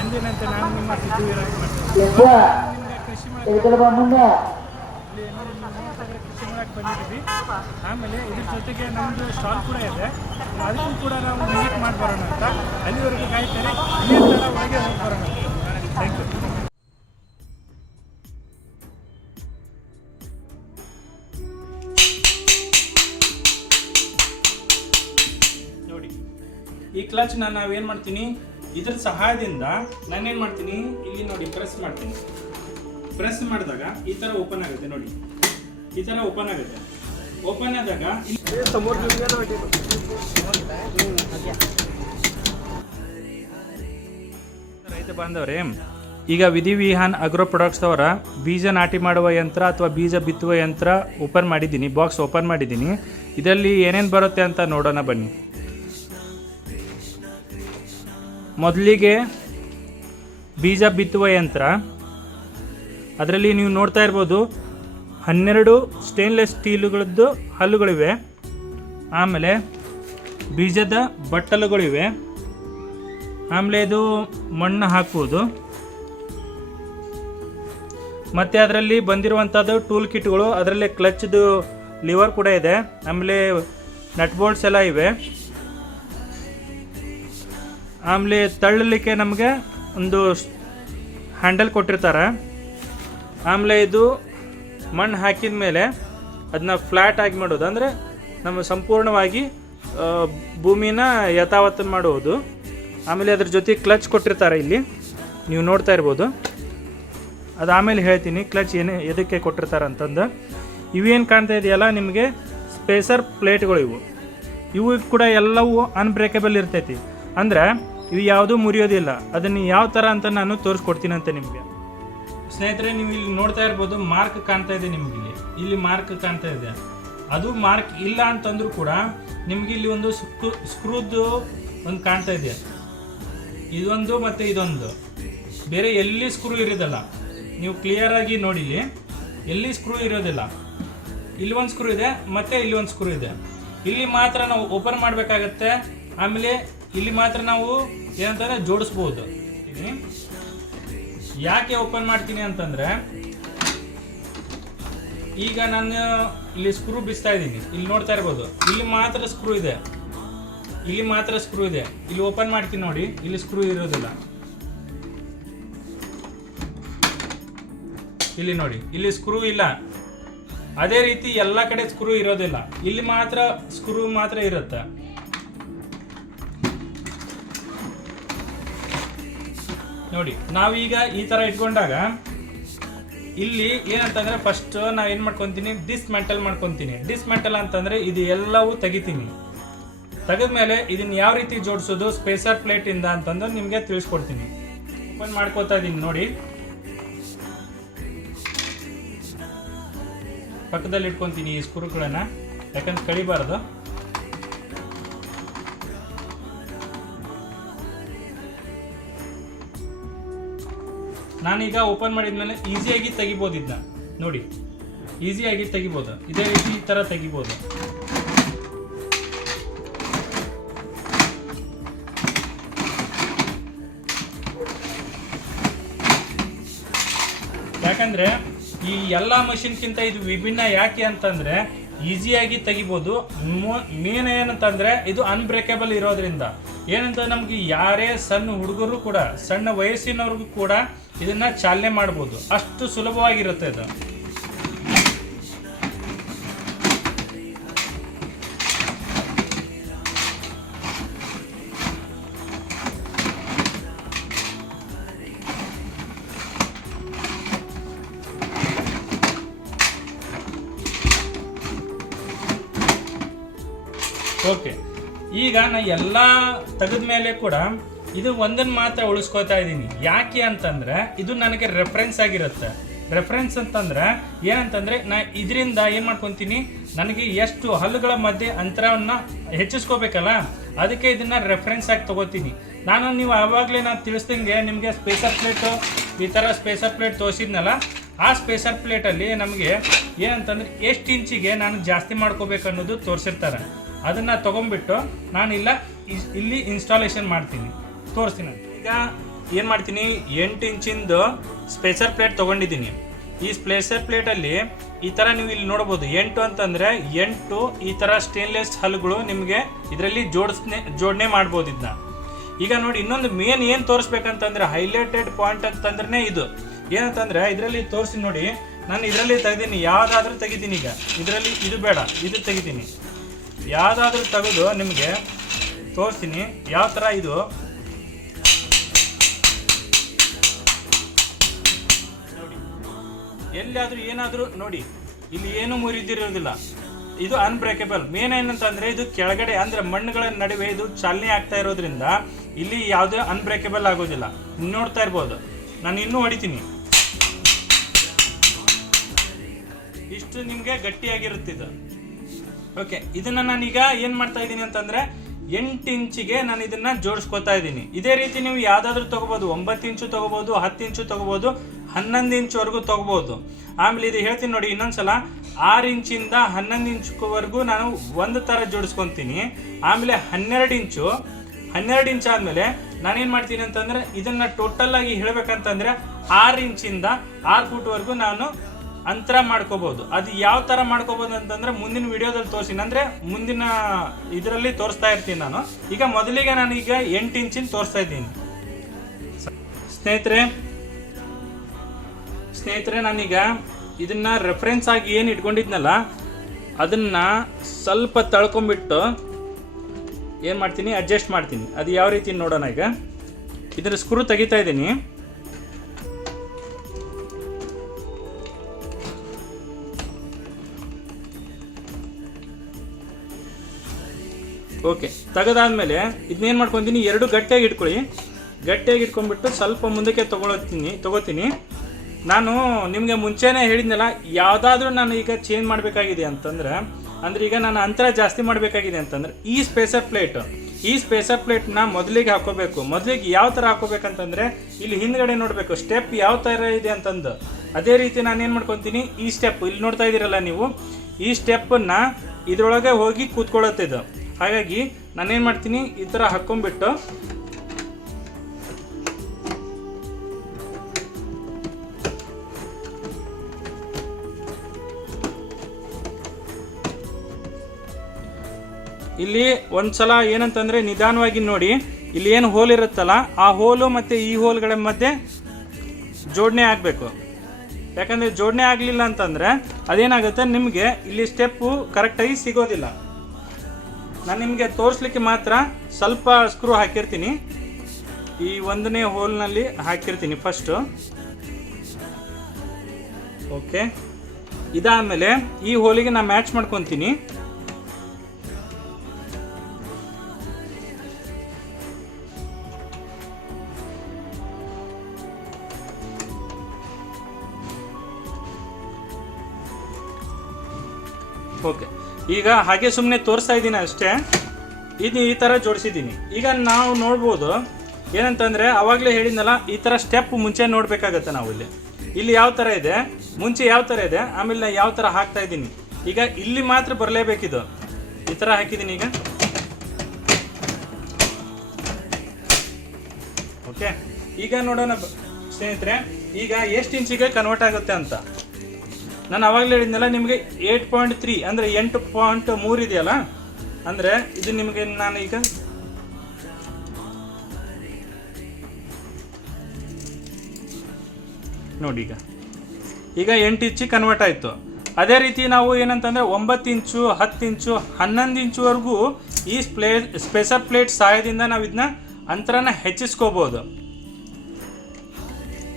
ಎಂದಿನಂತೆ ನಾನು ನಿಮ್ಮ ಸಿದ್ಧವೀರಾಗಿ ಕೃಷಿ ಮಾಡಕ್ಕೆ ಬಂದಿದ್ದೀವಿ. ಆಮೇಲೆ ಇದ್ರ ಜೊತೆಗೆ ನಮ್ಮದು ಸ್ಟಾಲ್ ಕೂಡ ಇದೆ, ಅದಕ್ಕೂ ಕೂಡ ನಾವು ವಿಸಿಟ್ ಮಾಡಿ ಬರೋಣ ಅಂತ. ಅಲ್ಲಿವರೆಗೂ ಕಾಯ್ತಾರೆ, ಇದೇ ಥರ ಒಳಗೆ ಹೋಗಿ ಬರೋಣ. Thank you. ನೋಡಿ, ಈ ಕ್ಲಚ್ ನಾವೇನು ಮಾಡ್ತೀನಿ, ಇದ್ರ ಸಹಾಯದಿಂದ ನಾನೇನು ಮಾಡ್ತೀನಿ, ಇಲ್ಲಿ ನೋಡಿ ಪ್ರೆಸ್ ಮಾಡ್ತೀನಿ. ಪ್ರೆಸ್ ಮಾಡಿದಾಗ ಈ ಥರ ಓಪನ್ ಆಗುತ್ತೆ. ನೋಡಿ, ಈ ಥರ ಓಪನ್ ಆಗುತ್ತೆ. ಓಪನ್ ಆದಾಗ ರೈತ ಬಾಂಧವರೇ, ಈಗ ವಿಧಿವಿಹಾನ್ ಅಗ್ರೋ ಪ್ರಾಡಕ್ಟ್ಸ್ ಅವರ ಬೀಜ ನಾಟಿ ಮಾಡುವ ಯಂತ್ರ ಅಥವಾ ಬೀಜ ಬಿತ್ತುವ ಯಂತ್ರ ಓಪನ್ ಮಾಡಿದ್ದೀನಿ, ಬಾಕ್ಸ್ ಓಪನ್ ಮಾಡಿದ್ದೀನಿ. ಇದರಲ್ಲಿ ಏನೇನು ಬರುತ್ತೆ ಅಂತ ನೋಡೋಣ ಬನ್ನಿ. ಮೊದಲಿಗೆ ಬೀಜ ಬಿತ್ತುವ ಯಂತ್ರ, ಅದರಲ್ಲಿ ನೀವು ನೋಡ್ತಾ ಇರ್ಬೋದು 12 ಸ್ಟೇನ್ಲೆಸ್ ಸ್ಟೀಲುಗಳದ್ದು ಹಲ್ಲುಗಳಿವೆ. ಆಮೇಲೆ ಬೀಜದ ಬಟ್ಟಲುಗಳಿವೆ. ಆಮೇಲೆ ಇದು ಮಣ್ಣು ಹಾಕುವುದು. ಮತ್ತು ಅದರಲ್ಲಿ ಬಂದಿರುವಂಥದ್ದು ಟೂಲ್ ಕಿಟ್ಗಳು, ಅದರಲ್ಲಿ ಕ್ಲಚ್ದು ಲಿವರ್ ಕೂಡ ಇದೆ. ಆಮೇಲೆ ನಟ್ ಬೋಲ್ಟ್ಸ್ ಎಲ್ಲ ಇವೆ. ಆಮೇಲೆ ತಳ್ಳಲಿಕ್ಕೆ ನಮಗೆ ಒಂದು ಹ್ಯಾಂಡಲ್ ಕೊಟ್ಟಿರ್ತಾರೆ. ಆಮೇಲೆ ಇದು ಮಣ್ಣು ಹಾಕಿದ ಮೇಲೆ ಅದನ್ನ ಫ್ಲ್ಯಾಟ್ ಆಗಿ ಮಾಡೋದು, ಅಂದರೆ ನಮ್ಮ ಸಂಪೂರ್ಣವಾಗಿ ಭೂಮಿನ ಯಥಾವತ್ತು ಮಾಡುವುದು. ಆಮೇಲೆ ಅದ್ರ ಜೊತೆ ಕ್ಲಚ್ ಕೊಟ್ಟಿರ್ತಾರೆ, ಇಲ್ಲಿ ನೀವು ನೋಡ್ತಾ ಇರ್ಬೋದು. ಅದು ಆಮೇಲೆ ಹೇಳ್ತೀನಿ ಕ್ಲಚ್ ಎದಕ್ಕೆ ಕೊಟ್ಟಿರ್ತಾರೆ ಅಂತಂದು. ಇವೇನು ಕಾಣ್ತಾ ಇದೆಯಲ್ಲ ನಿಮಗೆ ಸ್ಪೇಸರ್ ಪ್ಲೇಟ್ಗಳು, ಇವು ಕೂಡ ಎಲ್ಲವೂ ಅನ್ಬ್ರೇಕಬಲ್ ಇರ್ತೈತಿ. ಅಂದರೆ ಇವು ಯಾವುದೂ ಮುರಿಯೋದಿಲ್ಲ. ಅದನ್ನು ಯಾವ ಥರ ಅಂತ ನಾನು ತೋರಿಸ್ಕೊಡ್ತೀನಂತೆ ನಿಮಗೆ. ಸ್ನೇಹಿತರೆ, ನೀವು ಇಲ್ಲಿ ನೋಡ್ತಾ ಇರ್ಬೋದು, ಮಾರ್ಕ್ ಕಾಣ್ತಾ ಇದೆ ನಿಮಗೆ. ಇಲ್ಲಿ ಮಾರ್ಕ್ ಕಾಣ್ತಾ ಇದೆ. ಅದು ಮಾರ್ಕ್ ಇಲ್ಲ ಅಂತಂದ್ರೂ ಕೂಡ ನಿಮ್ಗೆ ಇಲ್ಲಿ ಒಂದು ಸ್ಕ್ರೂದು ಒಂದು ಕಾಣ್ತಾ ಇದೆ. ಇದೊಂದು ಮತ್ತು ಇದೊಂದು, ಬೇರೆ ಎಲ್ಲಿ ಸ್ಕ್ರೂ ಇರೋದಿಲ್ಲ. ನೀವು ಕ್ಲಿಯರ್ ಆಗಿ ನೋಡಿ, ಎಲ್ಲಿ ಸ್ಕ್ರೂ ಇರೋದಿಲ್ಲ. ಇಲ್ಲಿ ಒಂದು ಸ್ಕ್ರೂ ಇದೆ ಮತ್ತು ಇಲ್ಲಿ ಒಂದು ಸ್ಕ್ರೂ ಇದೆ. ಇಲ್ಲಿ ಮಾತ್ರ ನಾವು ಓಪನ್ ಮಾಡಬೇಕಾಗತ್ತೆ. ಆಮೇಲೆ ಇಲ್ಲಿ ಮಾತ್ರ ನಾವು ಏನಂತಂದರೆ ಜೋಡಿಸ್ಬೋದು. ಯಾಕೆ ಓಪನ್ ಮಾಡ್ತೀನಿ ಅಂತಂದರೆ, ಈಗ ನಾನು ಇಲ್ಲಿ ಸ್ಕ್ರೂ ಬಿಸ್ತಾ ಇದ್ದೀನಿ. ಇಲ್ಲಿ ನೋಡ್ತಾ ಇರ್ಬೋದು, ಇಲ್ಲಿ ಮಾತ್ರ ಸ್ಕ್ರೂ ಇದೆ, ಇಲ್ಲಿ ಮಾತ್ರ ಸ್ಕ್ರೂ ಇದೆ. ಇಲ್ಲಿ ಓಪನ್ ಮಾಡ್ತೀನಿ ನೋಡಿ, ಇಲ್ಲಿ ಸ್ಕ್ರೂ ಇರೋದಿಲ್ಲ. ಇಲ್ಲಿ ನೋಡಿ, ಇಲ್ಲಿ ಸ್ಕ್ರೂ ಇಲ್ಲ. ಅದೇ ರೀತಿ ಎಲ್ಲ ಕಡೆ ಸ್ಕ್ರೂ ಇರೋದಿಲ್ಲ, ಇಲ್ಲಿ ಮಾತ್ರ ಸ್ಕ್ರೂ ಮಾತ್ರ ಇರುತ್ತೆ. ನೋಡಿ, ನಾವೀಗ ಈ ಥರ ಇಟ್ಕೊಂಡಾಗ ಇಲ್ಲಿ ಏನಂತಂದರೆ ಫಸ್ಟ್ ನಾನು ಏನು ಮಾಡ್ಕೊತೀನಿ, ಡಿಸ್ಮೆಂಟಲ್ ಮಾಡ್ಕೊತೀನಿ. ಡಿಸ್ಮೆಂಟಲ್ ಅಂತಂದರೆ ಇದು ಎಲ್ಲವೂ ತೆಗಿತೀನಿ. ತೆಗೆದ್ಮೇಲೆ ಇದನ್ನು ಯಾವ ರೀತಿ ಜೋಡಿಸೋದು ಸ್ಪೇಸರ್ ಪ್ಲೇಟಿಂದ ಅಂತಂದು ನಿಮಗೆ ತಿಳಿಸ್ಕೊಡ್ತೀನಿ. ಓಪನ್ ಮಾಡ್ಕೋತಾ ಇದ್ದೀನಿ ನೋಡಿ. ಪಕ್ಕದಲ್ಲಿ ಇಟ್ಕೊತೀನಿ ಈ ಸ್ಕ್ರೂಗಳನ್ನು, ಯಾಕಂದ್ರೆ ಕಳಿಬಾರ್ದು. ನಾನೀಗ ಓಪನ್ ಮಾಡಿದ್ಮೇಲೆ ಈಸಿಯಾಗಿ ತೆಗಿಬೋದು. ಇದನ್ನ ನೋಡಿ, ಈಸಿಯಾಗಿ ತೆಗಿಬೋದು. ಇದೇ ರೀತಿ ಈ ಥರ ತೆಗಿಬೋದು. ಯಾಕಂದರೆ ಈ ಎಲ್ಲ ಮಷಿನ್ಗಿಂತ ಇದು ವಿಭಿನ್ನ. ಯಾಕೆ ಅಂತಂದರೆ ಈಸಿಯಾಗಿ ತೆಗಿಬೋದು. ಮೇನ್ ಏನಂತಂದರೆ ಇದು ಅನ್ಬ್ರೇಕಬಲ್ ಇರೋದ್ರಿಂದ. ಏನಂತ ನಮಗೆ ಯಾರೇ ಸಣ್ಣ ಹುಡುಗರು ಕೂಡ, ಸಣ್ಣ ವಯಸ್ಸಿನವ್ರಿಗೂ ಕೂಡ ಇದನ್ನು ಚಾಲನೆ ಮಾಡ್ಬೋದು. ಅಷ್ಟು ಸುಲಭವಾಗಿರುತ್ತೆ ಇದು. ಓಕೆ, ಈಗ ನಾ ಎಲ್ಲ ತೆಗೆದ ಮೇಲೆ ಕೂಡ ಇದು ಒಂದನ್ನು ಮಾತ್ರ ಉಳಿಸ್ಕೋತಾ ಇದ್ದೀನಿ. ಯಾಕೆ ಅಂತಂದರೆ ಇದು ನನಗೆ ರೆಫರೆನ್ಸ್ ಆಗಿರುತ್ತೆ. ರೆಫರೆನ್ಸ್ ಅಂತಂದ್ರೆ ಏನಂತಂದರೆ ನಾ ಇದರಿಂದ ಏನು ಮಾಡ್ಕೊತೀನಿ, ನನಗೆ ಎಷ್ಟು ಹಲ್ಲುಗಳ ಮಧ್ಯೆ ಅಂತರವನ್ನು ಹೆಚ್ಚಿಸ್ಕೋಬೇಕಲ್ಲ, ಅದಕ್ಕೆ ಇದನ್ನು ರೆಫರೆನ್ಸ್ ಆಗಿ ತೊಗೋತೀನಿ ನಾನು. ನೀವು ಆವಾಗಲೇ ನಾನು ತಿಳಿಸ್ದಂಗೆ ನಿಮಗೆ ಸ್ಪೇಸರ್ ಪ್ಲೇಟು ಈ ಥರ ಸ್ಪೇಸರ್ ಪ್ಲೇಟ್ ತೋರಿಸಿದ್ನಲ್ಲ, ಆ ಸ್ಪೇಸರ್ ಪ್ಲೇಟಲ್ಲಿ ನಮಗೆ ಏನಂತಂದರೆ ಎಷ್ಟು ಇಂಚಿಗೆ ನಾನು ಜಾಸ್ತಿ ಮಾಡ್ಕೋಬೇಕು ಅನ್ನೋದು ತೋರಿಸಿರ್ತಾರೆ. ಅದನ್ನು ತೊಗೊಂಬಿಟ್ಟು ನಾನು ಇಲ್ಲಿ ಇನ್ಸ್ಟಾಲೇಷನ್ ಮಾಡ್ತೀನಿ, ತೋರಿಸ್ತೀನಿ. ಈಗ ಏನು ಮಾಡ್ತೀನಿ, 8 ಇಂಚಿಂದು ಸ್ಪೇಸರ್ ಪ್ಲೇಟ್ ತೊಗೊಂಡಿದ್ದೀನಿ. ಈ ಸ್ಪೇಸರ್ ಪ್ಲೇಟಲ್ಲಿ ಈ ಥರ ನೀವು ಇಲ್ಲಿ ನೋಡ್ಬೋದು, 8 ಅಂತಂದರೆ 8 ಈ ಥರ ಸ್ಟೇನ್ಲೆಸ್ ಹಲ್ಗಳು ನಿಮಗೆ ಇದರಲ್ಲಿ ಜೋಡಣೆ ಮಾಡ್ಬೋದು ಇದನ್ನ. ಈಗ ನೋಡಿ, ಇನ್ನೊಂದು ಮೇನ್ ಏನು ತೋರಿಸ್ಬೇಕಂತಂದ್ರೆ ಹೈಲೈಟೆಡ್ ಪಾಯಿಂಟ್ ಅಂತಂದ್ರೆ ಇದು ಏನಂತಂದರೆ ಇದರಲ್ಲಿ ತೋರಿಸಿ ನೋಡಿ. ನಾನು ಇದರಲ್ಲಿ ತೆಗೆದೀನಿ, ಯಾವುದಾದ್ರೂ ತೆಗಿತೀನಿ. ಈಗ ಇದರಲ್ಲಿ ಇದು ಬೇಡ, ಇದು ತೆಗಿತೀನಿ. ಯಾವುದಾದ್ರೂ ತೆಗೆದು ನಿಮಗೆ ತೋರಿಸ್ತೀನಿ ಯಾವ ಥರ ಇದು. ನೋಡಿ, ಎಲ್ಲಿಯಾದರೂ ಏನಾದರೂ ನೋಡಿ, ಇಲ್ಲಿ ಏನೂ ಮುರಿದಿರೋದಿಲ್ಲ. ಇದು ಅನ್ಬ್ರೇಕಬಲ್. ಮೇನ್ ಏನಂತಂದರೆ ಇದು ಕೆಳಗಡೆ ಅಂದರೆ ಮಣ್ಣುಗಳ ನಡುವೆ ಇದು ಚಾಲನೆ ಆಗ್ತಾ ಇರೋದ್ರಿಂದ ಇಲ್ಲಿ ಯಾವುದೇ ಅನ್ಬ್ರೇಕಬಲ್ ಆಗೋದಿಲ್ಲ. ನೋಡ್ತಾ ಇರ್ಬೋದು, ನಾನು ಇನ್ನೂ ಹೊಡಿತೀನಿ. ಇಷ್ಟು ನಿಮಗೆ ಗಟ್ಟಿಯಾಗಿರುತ್ತಿದ್ದು. ಓಕೆ, ಇದನ್ನು ನಾನೀಗ ಏನು ಮಾಡ್ತಾ ಇದ್ದೀನಿ ಅಂತಂದರೆ 8 ಇಂಚಿಗೆ ನಾನು ಇದನ್ನು ಜೋಡಿಸ್ಕೊತಾ ಇದ್ದೀನಿ. ಇದೇ ರೀತಿ ನೀವು ಯಾವುದಾದ್ರೂ ತೊಗೋಬೋದು, 9 ಇಂಚು ತೊಗೋಬೋದು, 10 ಇಂಚು ತೊಗೋಬೋದು, 11 ಇಂಚುವರೆಗೂ ತೊಗೋಬೋದು. ಆಮೇಲೆ ಇದು ಹೇಳ್ತೀನಿ ನೋಡಿ ಇನ್ನೊಂದ್ಸಲ, 6 ಇಂಚಿಂದ 11 ಇಂಚುವರೆಗೂ ನಾನು ಒಂದು ಥರ ಜೋಡಿಸ್ಕೊತೀನಿ. ಆಮೇಲೆ 12 ಇಂಚು ಆದಮೇಲೆ ನಾನೇನು ಮಾಡ್ತೀನಿ ಅಂತಂದರೆ ಇದನ್ನು ಟೋಟಲಾಗಿ ಹೇಳಬೇಕಂತಂದರೆ 6 ಇಂಚಿಂದ 6 ಫೂಟ್ವರೆಗೂ ನಾನು ಅಂತರ ಮಾಡ್ಕೋಬೋದು. ಅದು ಯಾವ ಥರ ಮಾಡ್ಕೋಬೋದು ಅಂತಂದರೆ ಮುಂದಿನ ವಿಡಿಯೋದಲ್ಲಿ ತೋರಿಸ್ತೀನಿ, ಅಂದರೆ ಮುಂದಿನ ಇದರಲ್ಲಿ ತೋರಿಸ್ತಾ ಇರ್ತೀನಿ ನಾನು. ಈಗ ಮೊದಲಿಗೆ ನಾನೀಗ 8 ಇಂಚಿನ ತೋರಿಸ್ತಾ ಇದ್ದೀನಿ. ಸ್ನೇಹಿತರೆ ನಾನೀಗ ಇದನ್ನ ರೆಫರೆನ್ಸ್ ಆಗಿ ಏನು ಇಟ್ಕೊಂಡಿದ್ನಲ್ಲ ಅದನ್ನು ಸ್ವಲ್ಪ ತಳ್ಕೊಂಬಿಟ್ಟು ಏನು ಮಾಡ್ತೀನಿ, ಅಡ್ಜಸ್ಟ್ ಮಾಡ್ತೀನಿ. ಅದು ಯಾವ ರೀತಿ ನೋಡೋಣ. ಈಗ ಇದರ ಸ್ಕ್ರೂ ತೆಗಿತಾ ಇದ್ದೀನಿ. ಓಕೆ, ತೆಗೆದಾದ್ಮೇಲೆ ಇದನ್ನೇನು ಮಾಡ್ಕೊತೀನಿ, 2 ಗಟ್ಟಿಯಾಗಿ ಇಟ್ಕೊಳ್ಳಿ. ಗಟ್ಟಿಯಾಗಿ ಇಟ್ಕೊಂಡ್ಬಿಟ್ಟು ಸ್ವಲ್ಪ ಮುಂದಕ್ಕೆ ತಗೋತೀನಿ. ನಾನು ನಿಮಗೆ ಮುಂಚೆನೇ ಹೇಳಿದ್ನಲ್ಲ, ಯಾವುದಾದ್ರೂ ನಾನು ಈಗ ಚೇಂಜ್ ಮಾಡಬೇಕಾಗಿದೆ ಅಂತಂದರೆ, ಅಂದರೆ ಈಗ ನಾನು ಅಂತರ ಜಾಸ್ತಿ ಮಾಡಬೇಕಾಗಿದೆ ಅಂತಂದರೆ ಈ ಸ್ಪೇಸರ್ ಪ್ಲೇಟ್ನ ಮೊದಲಿಗೆ ಹಾಕೋಬೇಕು. ಮೊದಲಿಗೆ ಯಾವ ಥರ ಹಾಕೋಬೇಕಂತಂದರೆ ಇಲ್ಲಿ ಹಿಂದ್ಗಡೆ ನೋಡಬೇಕು ಸ್ಟೆಪ್ ಯಾವ ಥರ ಇದೆ ಅಂತಂದು. ಅದೇ ರೀತಿ ನಾನೇನು ಮಾಡ್ಕೊತೀನಿ, ಈ ಸ್ಟೆಪ್ ಇಲ್ಲಿ ನೋಡ್ತಾ ಇದ್ದೀರಲ್ಲ ನೀವು, ಈ ಸ್ಟೆಪ್ಪನ್ನು ಇದರೊಳಗೆ ಹೋಗಿ ಕೂತ್ಕೊಳ್ಳುತ್ತಿದ್ದು. ಹಾಗಾಗಿ ನಾನೇನು ಮಾಡ್ತೀನಿ, ಈ ಥರ ಹಾಕ್ಕೊಂಬಿಟ್ಟು ಇಲ್ಲಿ ಒಂದ್ಸಲ ಏನಂತಂದರೆ ನಿಧಾನವಾಗಿ ನೋಡಿ, ಇಲ್ಲಿ ಏನು ಹೋಲ್ ಇರುತ್ತಲ್ಲ ಆ ಹೋಲು ಮತ್ತು ಈ ಹೋಲ್ಗಳ ಮಧ್ಯೆ ಜೋಡಣೆ ಆಗಬೇಕು. ಯಾಕಂದರೆ ಜೋಡಣೆ ಆಗಲಿಲ್ಲ ಅಂತಂದರೆ ಅದೇನಾಗುತ್ತೆ, ನಿಮಗೆ ಇಲ್ಲಿ ಸ್ಟೆಪ್ಪು ಕರೆಕ್ಟಾಗಿ ಸಿಗೋದಿಲ್ಲ. ನಾನು ನಿಮಗೆ ತೋರಿಸ್ಲಿಕ್ಕೆ ಮಾತ್ರ ಸ್ವಲ್ಪ ಸ್ಕ್ರೂ ಹಾಕಿರ್ತೀನಿ. ಈ 1ನೇ ಹೋಲ್ನಲ್ಲಿ ಹಾಕಿರ್ತೀನಿ ಫಸ್ಟು. ಓಕೆ, ಇದಾದಮೇಲೆ ಈ ಹೋಲಿಗೆ ನಾನು ಮ್ಯಾಚ್ ಮಾಡ್ಕೊತೀನಿ. ಓಕೆ, ಈಗ ಹಾಗೆ ಸುಮ್ಮನೆ ತೋರಿಸ್ತಾ ಇದ್ದೀನಿ ಅಷ್ಟೇ. ಇದು ಈ ಥರ ಜೋಡಿಸಿದ್ದೀನಿ. ಈಗ ನಾವು ನೋಡ್ಬೋದು ಏನಂತಂದರೆ ಆವಾಗಲೇ ಹೇಳಿದ್ನಲ್ಲ, ಈ ಥರ ಸ್ಟೆಪ್ ಮುಂಚೆ ನೋಡಬೇಕಾಗತ್ತೆ ನಾವು. ಇಲ್ಲಿ ಯಾವ ಥರ ಇದೆ, ಮುಂಚೆ ಯಾವ ಥರ ಇದೆ, ಆಮೇಲೆ ಯಾವ ಥರ ಹಾಕ್ತಾ ಇದ್ದೀನಿ. ಈಗ ಇಲ್ಲಿ ಮಾತ್ರ ಬರಲೇಬೇಕಿದು. ಈ ಥರ ಹಾಕಿದ್ದೀನಿ ಈಗ. ಓಕೆ, ಈಗ ನೋಡೋಣ ಸ್ನೇಹಿತರೆ, ಈಗ ಎಷ್ಟು ಇಂಚಿಗೆ ಕನ್ವರ್ಟ್ ಆಗುತ್ತೆ ಅಂತ. ನಾನು ಆವಾಗಲೇ ಹೇಳಿದ್ನಲ್ಲ ನಿಮಗೆ 8.3 ಅಂದರೆ 8.3 ಇದೆಯಲ್ಲ, ಅಂದರೆ ಇದು ನಿಮಗೆ ನಾನು ಈಗ ನೋಡಿ ಈಗ 8 ಇಂಚಿ ಕನ್ವರ್ಟ್ ಆಯಿತು. ಅದೇ ರೀತಿ ನಾವು ಏನಂತಂದರೆ 9 ಇಂಚು 10 ಇಂಚು 11 ಇಂಚುವರೆಗೂ ಈ ಸ್ಪೇಸರ್ ಪ್ಲೇಟ್ ಸಹಾಯದಿಂದ ನಾವು ಇದನ್ನ ಅಂತರನ ಹೆಚ್ಚಿಸ್ಕೋಬೋದು.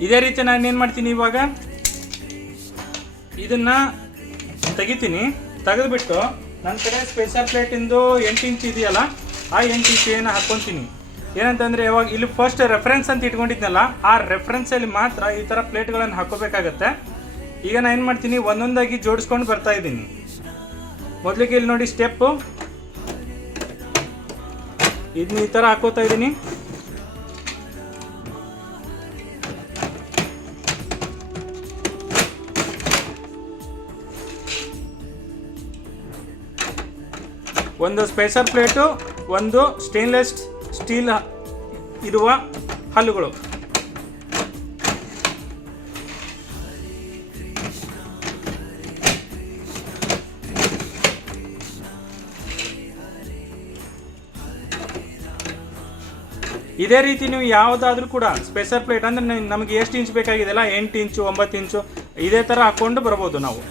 ಇದೇ ರೀತಿ ನಾನು ಏನು ಮಾಡ್ತೀನಿ, ಇವಾಗ ಇದನ್ನು ತೆಗಿತೀನಿ. ತೆಗೆದುಬಿಟ್ಟು ನನ್ನ ಕಡೆ ಸ್ಪೇಸರ್ ಪ್ಲೇಟಿಂದು 8 ಇಂಚು ಇದೆಯಲ್ಲ ಆ 8 ಇಂಚಿಯನ್ನು ಹಾಕ್ಕೊತೀನಿ. ಏನಂತಂದರೆ ಇವಾಗ ಇಲ್ಲಿ ಫಸ್ಟ್ ರೆಫರೆನ್ಸ್ ಅಂತ ಇಟ್ಕೊಂಡಿದ್ನಲ್ಲ ಆ ರೆಫರೆನ್ಸಲ್ಲಿ ಮಾತ್ರ ಈ ಥರ ಪ್ಲೇಟ್ಗಳನ್ನು ಹಾಕೋಬೇಕಾಗತ್ತೆ. ಈಗ ನಾನು ಏನು ಮಾಡ್ತೀನಿ, ಒಂದೊಂದಾಗಿ ಜೋಡಿಸ್ಕೊಂಡು ಬರ್ತಾ ಇದ್ದೀನಿ. ಮೊದಲಿಗೆ ಇಲ್ಲಿ ನೋಡಿ ಸ್ಟೆಪ್ಪು, ಇದನ್ನ ಈ ಥರ ಹಾಕೋತಾ ಇದ್ದೀನಿ. ಒಂದು ಸ್ಪೇಸರ್ ಪ್ಲೇಟು, ಒಂದು ಸ್ಟೇನ್ಲೆಸ್ ಸ್ಟೀಲ್ ಇರುವ ಹಲ್ಲುಗಳು. ಇದೇ ರೀತಿ ನೀವು ಯಾವುದಾದ್ರೂ ಕೂಡ ಸ್ಪೆಷಲ್ ಪ್ಲೇಟ್ ಅಂದರೆ ನಮಗೆ ಎಷ್ಟು ಇಂಚ್ ಬೇಕಾಗಿದೆಯಲ್ಲ 8 ಇಂಚು 9 ಇಂಚು ಇದೇ ಥರ ಹಾಕ್ಕೊಂಡು ಬರ್ಬೋದು ನಾವು.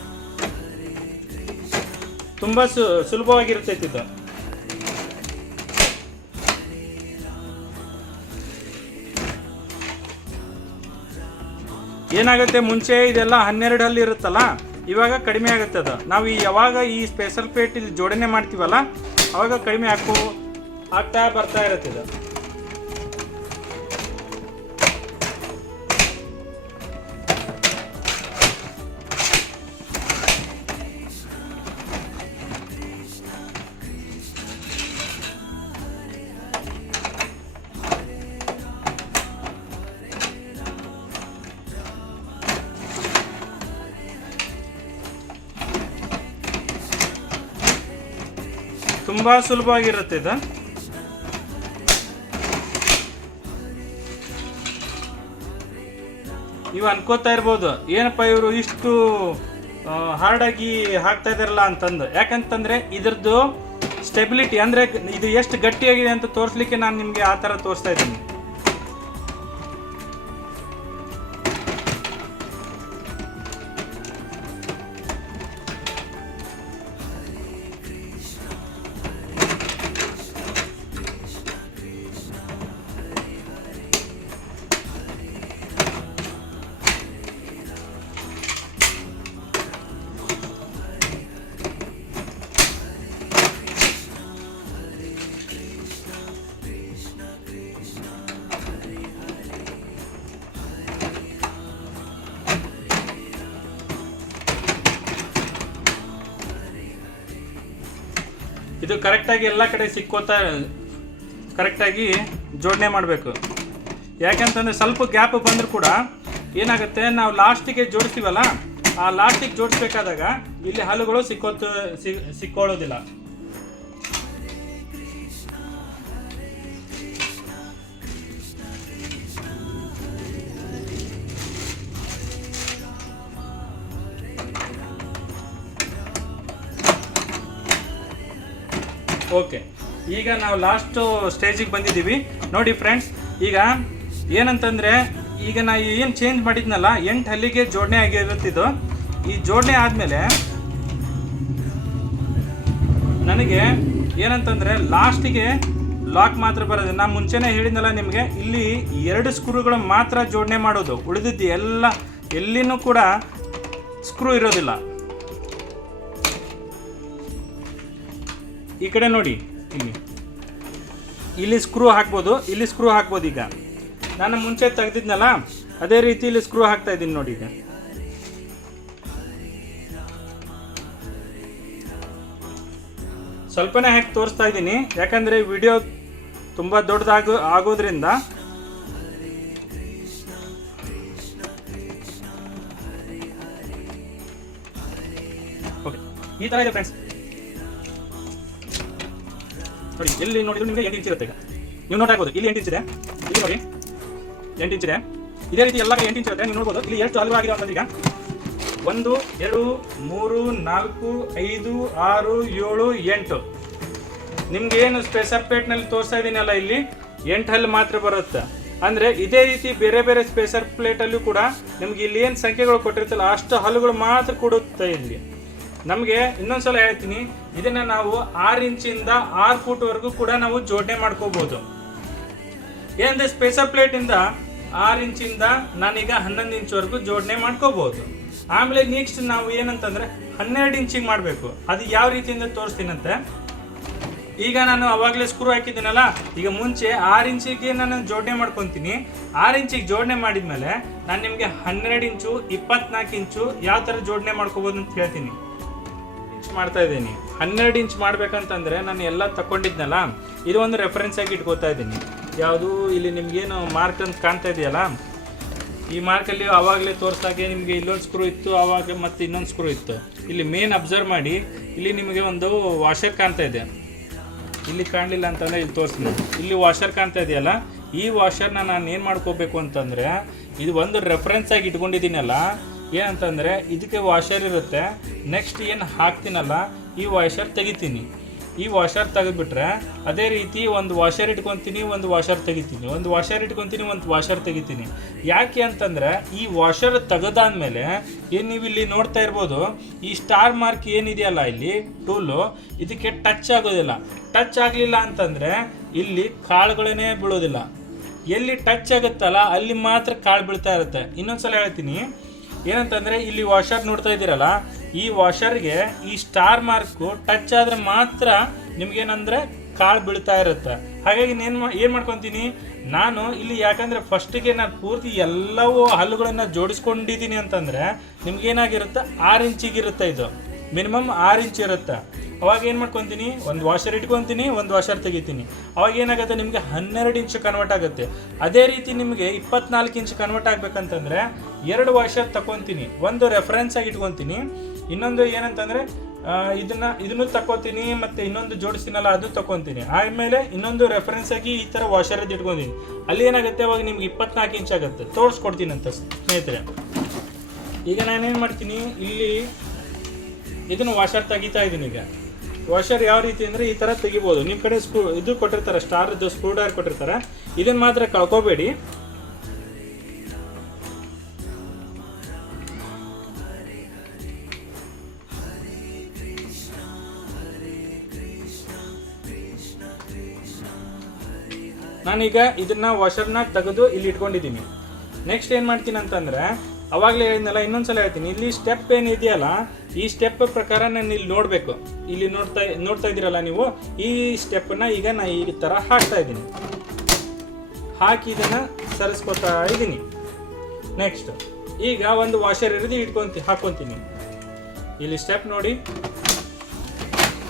ತುಂಬ ಸುಲಭವಾಗಿರ್ತೈತಿ ಇದು. ಏನಾಗುತ್ತೆ, ಮುಂಚೆ ಇದೆಲ್ಲ 12 ಹಲ್ಲು ಇರುತ್ತಲ್ಲ, ಇವಾಗ ಕಡಿಮೆ ಆಗುತ್ತೆ ಅದು. ನಾವು ಯಾವಾಗ ಈ ಸ್ಪೆಷಲ್ ಪ್ಲೇಟ್ ಇಲ್ಲಿ ಜೋಡಣೆ ಮಾಡ್ತೀವಲ್ಲ ಅವಾಗ ಕಡಿಮೆ ಆಗ್ತಾ ಬರ್ತಾ ಇರುತ್ತೆ ಇದು. ತುಂಬ ಸುಲಭವಾಗಿರುತ್ತೆ ಇದು. ನೀವು ಅನ್ಕೋತಾ ಇರ್ಬೋದು, ಏನಪ್ಪ ಇವರು ಇಷ್ಟು ಹಾರ್ಡಾಗಿ ಹಾಕ್ತಾ ಇದಾರಲ್ಲ ಅಂತಂದು. ಯಾಕಂತಂದರೆ ಇದ್ರದ್ದು ಸ್ಟೆಬಿಲಿಟಿ ಅಂದರೆ ಇದು ಎಷ್ಟು ಗಟ್ಟಿಯಾಗಿದೆ ಅಂತ ತೋರಿಸ್ಲಿಕ್ಕೆ ನಾನು ನಿಮಗೆ ಆ ಥರ ತೋರಿಸ್ತಾ ಇದ್ದೀನಿ. ಇದು ಕರೆಕ್ಟಾಗಿ ಎಲ್ಲ ಕಡೆ ಕರೆಕ್ಟಾಗಿ ಜೋಡಣೆ ಮಾಡಬೇಕು. ಯಾಕಂತಂದರೆ ಸ್ವಲ್ಪ ಗ್ಯಾಪ್ ಬಂದರೂ ಕೂಡ ಏನಾಗುತ್ತೆ, ನಾವು ಲಾಸ್ಟಿಗೆ ಜೋಡಿಸ್ತೀವಲ್ಲ, ಆ ಲಾಸ್ಟಿಗೆ ಜೋಡಿಸ್ಬೇಕಾದಾಗ ಇಲ್ಲಿ ಹಲ್ಲುಗಳು ಸಿಕ್ಕೊಳ್ಳೋದಿಲ್ಲ. ಓಕೆ, ಈಗ ನಾವು ಲಾಸ್ಟ್ ಸ್ಟೇಜಿಗೆ ಬಂದಿದ್ದೀವಿ ನೋಡಿ ಫ್ರೆಂಡ್ಸ್. ಈಗ ಏನಂತಂದರೆ, ಈಗ ನಾ ಏನು ಚೇಂಜ್ ಮಾಡಿದ್ನಲ್ಲ 8 ಹಲ್ಲಿಗೆ ಜೋಡಣೆ ಆಗಿರುತ್ತಿದ್ದು. ಈ ಜೋಡಣೆ ಆದಮೇಲೆ ನನಗೆ ಏನಂತಂದರೆ ಲಾಸ್ಟಿಗೆ ಲಾಕ್ ಮಾತ್ರ ಬರೋದು. ನಾನು ಮುಂಚೆನೇ ಹೇಳಿದ್ನಲ್ಲ ನಿಮಗೆ, ಇಲ್ಲಿ 2 ಸ್ಕ್ರೂಗಳು ಮಾತ್ರ ಜೋಡಣೆ ಮಾಡೋದು, ಉಳಿದಿದ್ದು ಎಲ್ಲಿನೂ ಕೂಡ ಸ್ಕ್ರೂ ಇರೋದಿಲ್ಲ. ಈ ಕಡೆ ನೋಡಿ, ಇಲ್ಲಿ ಸ್ಕ್ರೂ ಹಾಕ್ಬೋದು, ಇಲ್ಲಿ ಸ್ಕ್ರೂ ಹಾಕ್ಬೋದು. ಈಗ ನಾನು ಮುಂಚೆ ತೆಗೆದಿದ್ನಲ್ಲ ಅದೇ ರೀತಿ ಇಲ್ಲಿ ಸ್ಕ್ರೂ ಹಾಕ್ತಾ ಇದ್ದೀನಿ ನೋಡಿ. ಈಗ ಸ್ವಲ್ಪನೇ ಹಾಕಿ ತೋರಿಸ್ತಾ ಇದ್ದೀನಿ, ಯಾಕಂದರೆ ವಿಡಿಯೋ ತುಂಬ ಆಗೋದ್ರಿಂದ. ಓಕೆ, ಈ ಥರ ಇದೆ ಫ್ರೆಂಡ್ಸ್ ನೋಡಿ. ಎಲ್ಲಿ ನೋಡಿದ್ರು ನಿಮಗೆ 8 ಇಂಚ್ ಇರುತ್ತೆ. ಈಗ ನೀವು ನೋಡ್ಬೋದು, ಇಲ್ಲಿ 8 ಇಂಚ್ ಇದೆ, ಇಲ್ಲಿ ನೋಡಿ 8 ಇಂಚ್ ಇದೆ. ಇದೇ ರೀತಿ ಎಲ್ಲ 8 ಇಂಚ್ ಇರುತ್ತೆ. ನೀವು ನೋಡ್ಬೋದು ಇಲ್ಲಿ ಎಷ್ಟು ಹಲ್ಲು ಆಗಿದೆ ಅಂತಂದ್ರೆ, ಈಗ 1 2 3 4 5 6 7 8 ನಿಮ್ಗೆ ಏನು ಸ್ಪೆಷಲ್ ಪ್ಲೇಟ್ನಲ್ಲಿ ತೋರಿಸ್ತಾ ಇದ್ದೀನಲ್ಲ, ಇಲ್ಲಿ 8 ಹಲ್ಲು ಮಾತ್ರ ಬರುತ್ತೆ. ಅಂದರೆ ಇದೇ ರೀತಿ ಬೇರೆ ಬೇರೆ ಸ್ಪೆಷಲ್ ಪ್ಲೇಟಲ್ಲೂ ಕೂಡ ನಿಮ್ಗೆ ಇಲ್ಲಿ ಏನು ಸಂಖ್ಯೆಗಳು ಕೊಟ್ಟಿರ್ತಲ್ಲ ಅಷ್ಟು ಹಲ್ಲುಗಳು ಮಾತ್ರ ಕೊಡುತ್ತೆ. ಇಲ್ಲಿ ನಮಗೆ ಇನ್ನೊಂದ್ಸಲ ಹೇಳ್ತೀನಿ, ಇದನ್ನು ನಾವು 6 ಇಂಚಿಂದ 6 ಫೂಟ್ವರೆಗೂ ಕೂಡ ನಾವು ಜೋಡಣೆ ಮಾಡ್ಕೋಬೋದು. ಏನಂದರೆ ಸ್ಪೆಷಲ್ ಪ್ಲೇಟಿಂದ 6 ಇಂಚಿಂದ ನಾನೀಗ 11 ಇಂಚ್ವರೆಗೂ ಜೋಡಣೆ ಮಾಡ್ಕೋಬೋದು. ಆಮೇಲೆ ನೆಕ್ಸ್ಟ್ ನಾವು ಏನಂತಂದರೆ 12 ಇಂಚಿಗೆ ಮಾಡಬೇಕು. ಅದು ಯಾವ ರೀತಿಯಿಂದ ತೋರಿಸ್ತೀನಂತೆ. ಈಗ ನಾನು ಅವಾಗಲೇ ಸ್ಕ್ರೂ ಹಾಕಿದ್ದೀನಲ್ಲ, ಈಗ ಮುಂಚೆ 6 ಇಂಚಿಗೆ ನಾನು ಜೋಡಣೆ ಮಾಡ್ಕೊತೀನಿ. 6 ಇಂಚಿಗೆ ಜೋಡಣೆ ಮಾಡಿದ್ಮೇಲೆ ನಾನು ನಿಮಗೆ 12 ಇಂಚು 24 ಇಂಚು ಯಾವ ಥರ ಜೋಡಣೆ ಮಾಡ್ಕೋಬೋದು ಅಂತ ಹೇಳ್ತೀನಿ. ಮಾಡ್ತಾ ಇದ್ದೀನಿ 12 ಇಂಚ್ ಮಾಡ್ಬೇಕಂತಂದ್ರೆ ನಾನು ಎಲ್ಲ ತಗೊಂಡಿದ್ನಲ್ಲ, ಇದು ಒಂದು ರೆಫರೆನ್ಸ್ ಆಗಿ ಇಟ್ಕೋತಾ ಇದ್ದೀನಿ. ಯಾವುದು ಇಲ್ಲಿ ನಿಮ್ಗೇನು ಮಾರ್ಕ್ ಅಂತ ಕಾಣ್ತಾ ಇದೆಯಲ್ಲ, ಈ ಮಾರ್ಕಲ್ಲಿ ಆವಾಗಲೇ ತೋರಿಸ್ದಾಗೆ ನಿಮಗೆ ಇಲ್ಲೊಂದು ಸ್ಕ್ರೂ ಇತ್ತು, ಆವಾಗ ಮತ್ತೆ ಇನ್ನೊಂದು ಸ್ಕ್ರೂ ಇತ್ತು. ಇಲ್ಲಿ ಮೇನ್ ಅಬ್ಸರ್ವ್ ಮಾಡಿ, ಇಲ್ಲಿ ನಿಮಗೆ ಒಂದು ವಾಷರ್ ಕಾಣ್ತಾ ಇದೆ. ಇಲ್ಲಿ ಕಾಣಲಿಲ್ಲ ಅಂತಂದರೆ ಇಲ್ಲಿ ತೋರಿಸ್ತೀನಿ. ಇಲ್ಲಿ ವಾಷರ್ ಕಾಣ್ತಾ ಇದೆಯಲ್ಲ, ಈ ವಾಷರ್ನ ನಾನು ಏನು ಮಾಡ್ಕೋಬೇಕು ಅಂತಂದರೆ, ಇದು ಒಂದು ರೆಫರೆನ್ಸ್ ಆಗಿ ಇಟ್ಕೊಂಡಿದ್ದೀನಲ್ಲ, ಏನಂತಂದರೆ ಇದಕ್ಕೆ ವಾಷರ್ ಇರುತ್ತೆ. ನೆಕ್ಸ್ಟ್ ಏನು ಹಾಕ್ತೀನಲ್ಲ ಈ ವಾಷರ್ ತೆಗಿತೀನಿ. ಈ ವಾಷರ್ ತೆಗೆದುಬಿಟ್ರೆ ಅದೇ ರೀತಿ ಒಂದು ವಾಷರ್ ಇಟ್ಕೊತೀನಿ, ಒಂದು ವಾಷರ್ ತೆಗಿತೀನಿ, ಒಂದು ವಾಷರ್ ಇಟ್ಕೊತೀನಿ, ಒಂದು ವಾಷರ್ ತೆಗಿತೀನಿ. ಯಾಕೆ ಅಂತಂದರೆ ಈ ವಾಷರ್ ತೆಗೆದಾದ್ಮೇಲೆ ಏನು ನೀವು ಇಲ್ಲಿ ನೋಡ್ತಾ ಇರ್ಬೋದು, ಈ ಸ್ಟಾರ್ ಮಾರ್ಕ್ ಏನಿದೆಯಲ್ಲ ಇಲ್ಲಿ ಟೂಲು, ಇದಕ್ಕೆ ಟಚ್ ಆಗೋದಿಲ್ಲ. ಟಚ್ ಆಗಲಿಲ್ಲ ಅಂತಂದರೆ ಇಲ್ಲಿ ಕಾಳುಗಳೇ ಬೀಳೋದಿಲ್ಲ. ಎಲ್ಲಿ ಟಚ್ ಆಗುತ್ತಲ್ಲ ಅಲ್ಲಿ ಮಾತ್ರ ಕಾಳು ಬೀಳ್ತಾ ಇರುತ್ತೆ. ಇನ್ನೊಂದ್ಸಲ ಹೇಳ್ತೀನಿ, ಏನಂತಂದರೆ ಇಲ್ಲಿ ವಾಷರ್ ನೋಡ್ತಾ ಇದ್ದೀರಲ್ಲ, ಈ ವಾಷರ್ಗೆ ಈ ಸ್ಟಾರ್ ಮಾರ್ಕು ಟಚ್ ಆದರೆ ಮಾತ್ರ ನಿಮ್ಗೇನಂದರೆ ಕಾಳು ಬೀಳ್ತಾ ಇರುತ್ತೆ. ಹಾಗಾಗಿ ಏನು ಮಾಡ್ಕೊತೀನಿ ನಾನು ಇಲ್ಲಿ, ಯಾಕಂದರೆ ಫಸ್ಟಿಗೆ ನಾನು ಪೂರ್ತಿ ಎಲ್ಲವೂ ಹಲ್ಲುಗಳನ್ನು ಜೋಡಿಸ್ಕೊಂಡಿದ್ದೀನಿ ಅಂತಂದರೆ ನಿಮ್ಗೇನಾಗಿರುತ್ತೆ 6 ಇಂಚಿಗಿರುತ್ತೆ. ಇದು ಮಿನಿಮಮ್ 6 ಇಂಚ್ ಇರುತ್ತೆ. ಅವಾಗ ಏನು ಮಾಡ್ಕೊತೀನಿ, ಒಂದು ವಾಷರ್ ಇಟ್ಕೊತೀನಿ, ಒಂದು ವಾಷರ್ ತೆಗಿತೀನಿ. ಅವಾಗ ಏನಾಗುತ್ತೆ ನಿಮಗೆ 12 ಇಂಚ್ ಕನ್ವರ್ಟ್ ಆಗುತ್ತೆ. ಅದೇ ರೀತಿ ನಿಮಗೆ 24 ಇಂಚ್ ಕನ್ವರ್ಟ್ ಆಗಬೇಕಂತಂದರೆ 2 ವಾಷರ್ ತಗೊತೀನಿ. ಒಂದು ರೆಫರೆನ್ಸ್ ಆಗಿ ಇಟ್ಕೊತೀನಿ, ಇನ್ನೊಂದು ಏನಂತಂದರೆ ಇದನ್ನು ತಗೋತೀನಿ, ಮತ್ತು ಇನ್ನೊಂದು ಜೋಡಿಸ್ತೀನಲ್ಲ ಅದು ತಗೊತೀನಿ. ಆಮೇಲೆ ಇನ್ನೊಂದು ರೆಫರೆನ್ಸ್ ಆಗಿ ಈ ಥರ ವಾಷರ್ ಅದು ಇಟ್ಕೊತೀನಿ. ಅಲ್ಲಿ ಏನಾಗುತ್ತೆ ಅವಾಗ ನಿಮ್ಗೆ 24 ಇಂಚ್ ಆಗುತ್ತೆ. ತೋರಿಸ್ಕೊಡ್ತೀನಿ ಅಂತ ಸ್ನೇಹಿತರೆ. ಈಗ ನಾನೇನು ಮಾಡ್ತೀನಿ, ಇಲ್ಲಿ ಇದನ್ನು ವಾಷರ್ ತೆಗಿತಾ ಇದ್ದೀನಿ. ಈಗ ವಾಷರ್ ಯಾವ ರೀತಿ ಅಂದರೆ ಈ ಥರ ತೆಗಿಬೋದು. ನಿಮ್ಮ ಕಡೆ ಇದು ಕೊಟ್ಟಿರ್ತಾರೆ, ಸ್ಟಾರ್ದು ಸ್ಕ್ರೂ ಡ್ರೈವರ್ ಕೊಟ್ಟಿರ್ತಾರೆ. ಇದನ್ನು ಮಾತ್ರ ಕಳ್ಕೊಬೇಡಿ. ನಾನೀಗ ಇದನ್ನ ವಾಷರ್ನ ತೆಗೆದು ಇಲ್ಲಿ ಇಟ್ಕೊಂಡಿದ್ದೀನಿ. ನೆಕ್ಸ್ಟ್ ಏನು ಮಾಡ್ತೀನಿ ಅಂತಂದರೆ, ಅವಾಗಲೇ ಹೇಳಿದ್ನಲ್ಲ, ಇನ್ನೊಂದ್ಸಲ ಹೇಳ್ತೀನಿ, ಇಲ್ಲಿ ಸ್ಟೆಪ್ ಏನಿದೆಯಲ್ಲ ಈ ಸ್ಟೆಪ್ ಪ್ರಕಾರ ನಾನು ಇಲ್ಲಿ ನೋಡಬೇಕು. ಇಲ್ಲಿ ನೋಡ್ತಾ ಇದ್ದೀರಲ್ಲ ನೀವು, ಈ ಸ್ಟೆಪ್ಪನ್ನ ಈಗ ನಾನು ಈ ಥರ ಹಾಕ್ತಾ ಇದ್ದೀನಿ. ಹಾಕಿ ಇದನ್ನು ಸರಿಸ್ಕೊತಾ ಇದ್ದೀನಿ. ನೆಕ್ಸ್ಟ್ ಈಗ ಒಂದು ವಾಷರ್ ಹಿಡಿದು ಹಾಕ್ಕೊತೀನಿ. ಇಲ್ಲಿ ಸ್ಟೆಪ್ ನೋಡಿ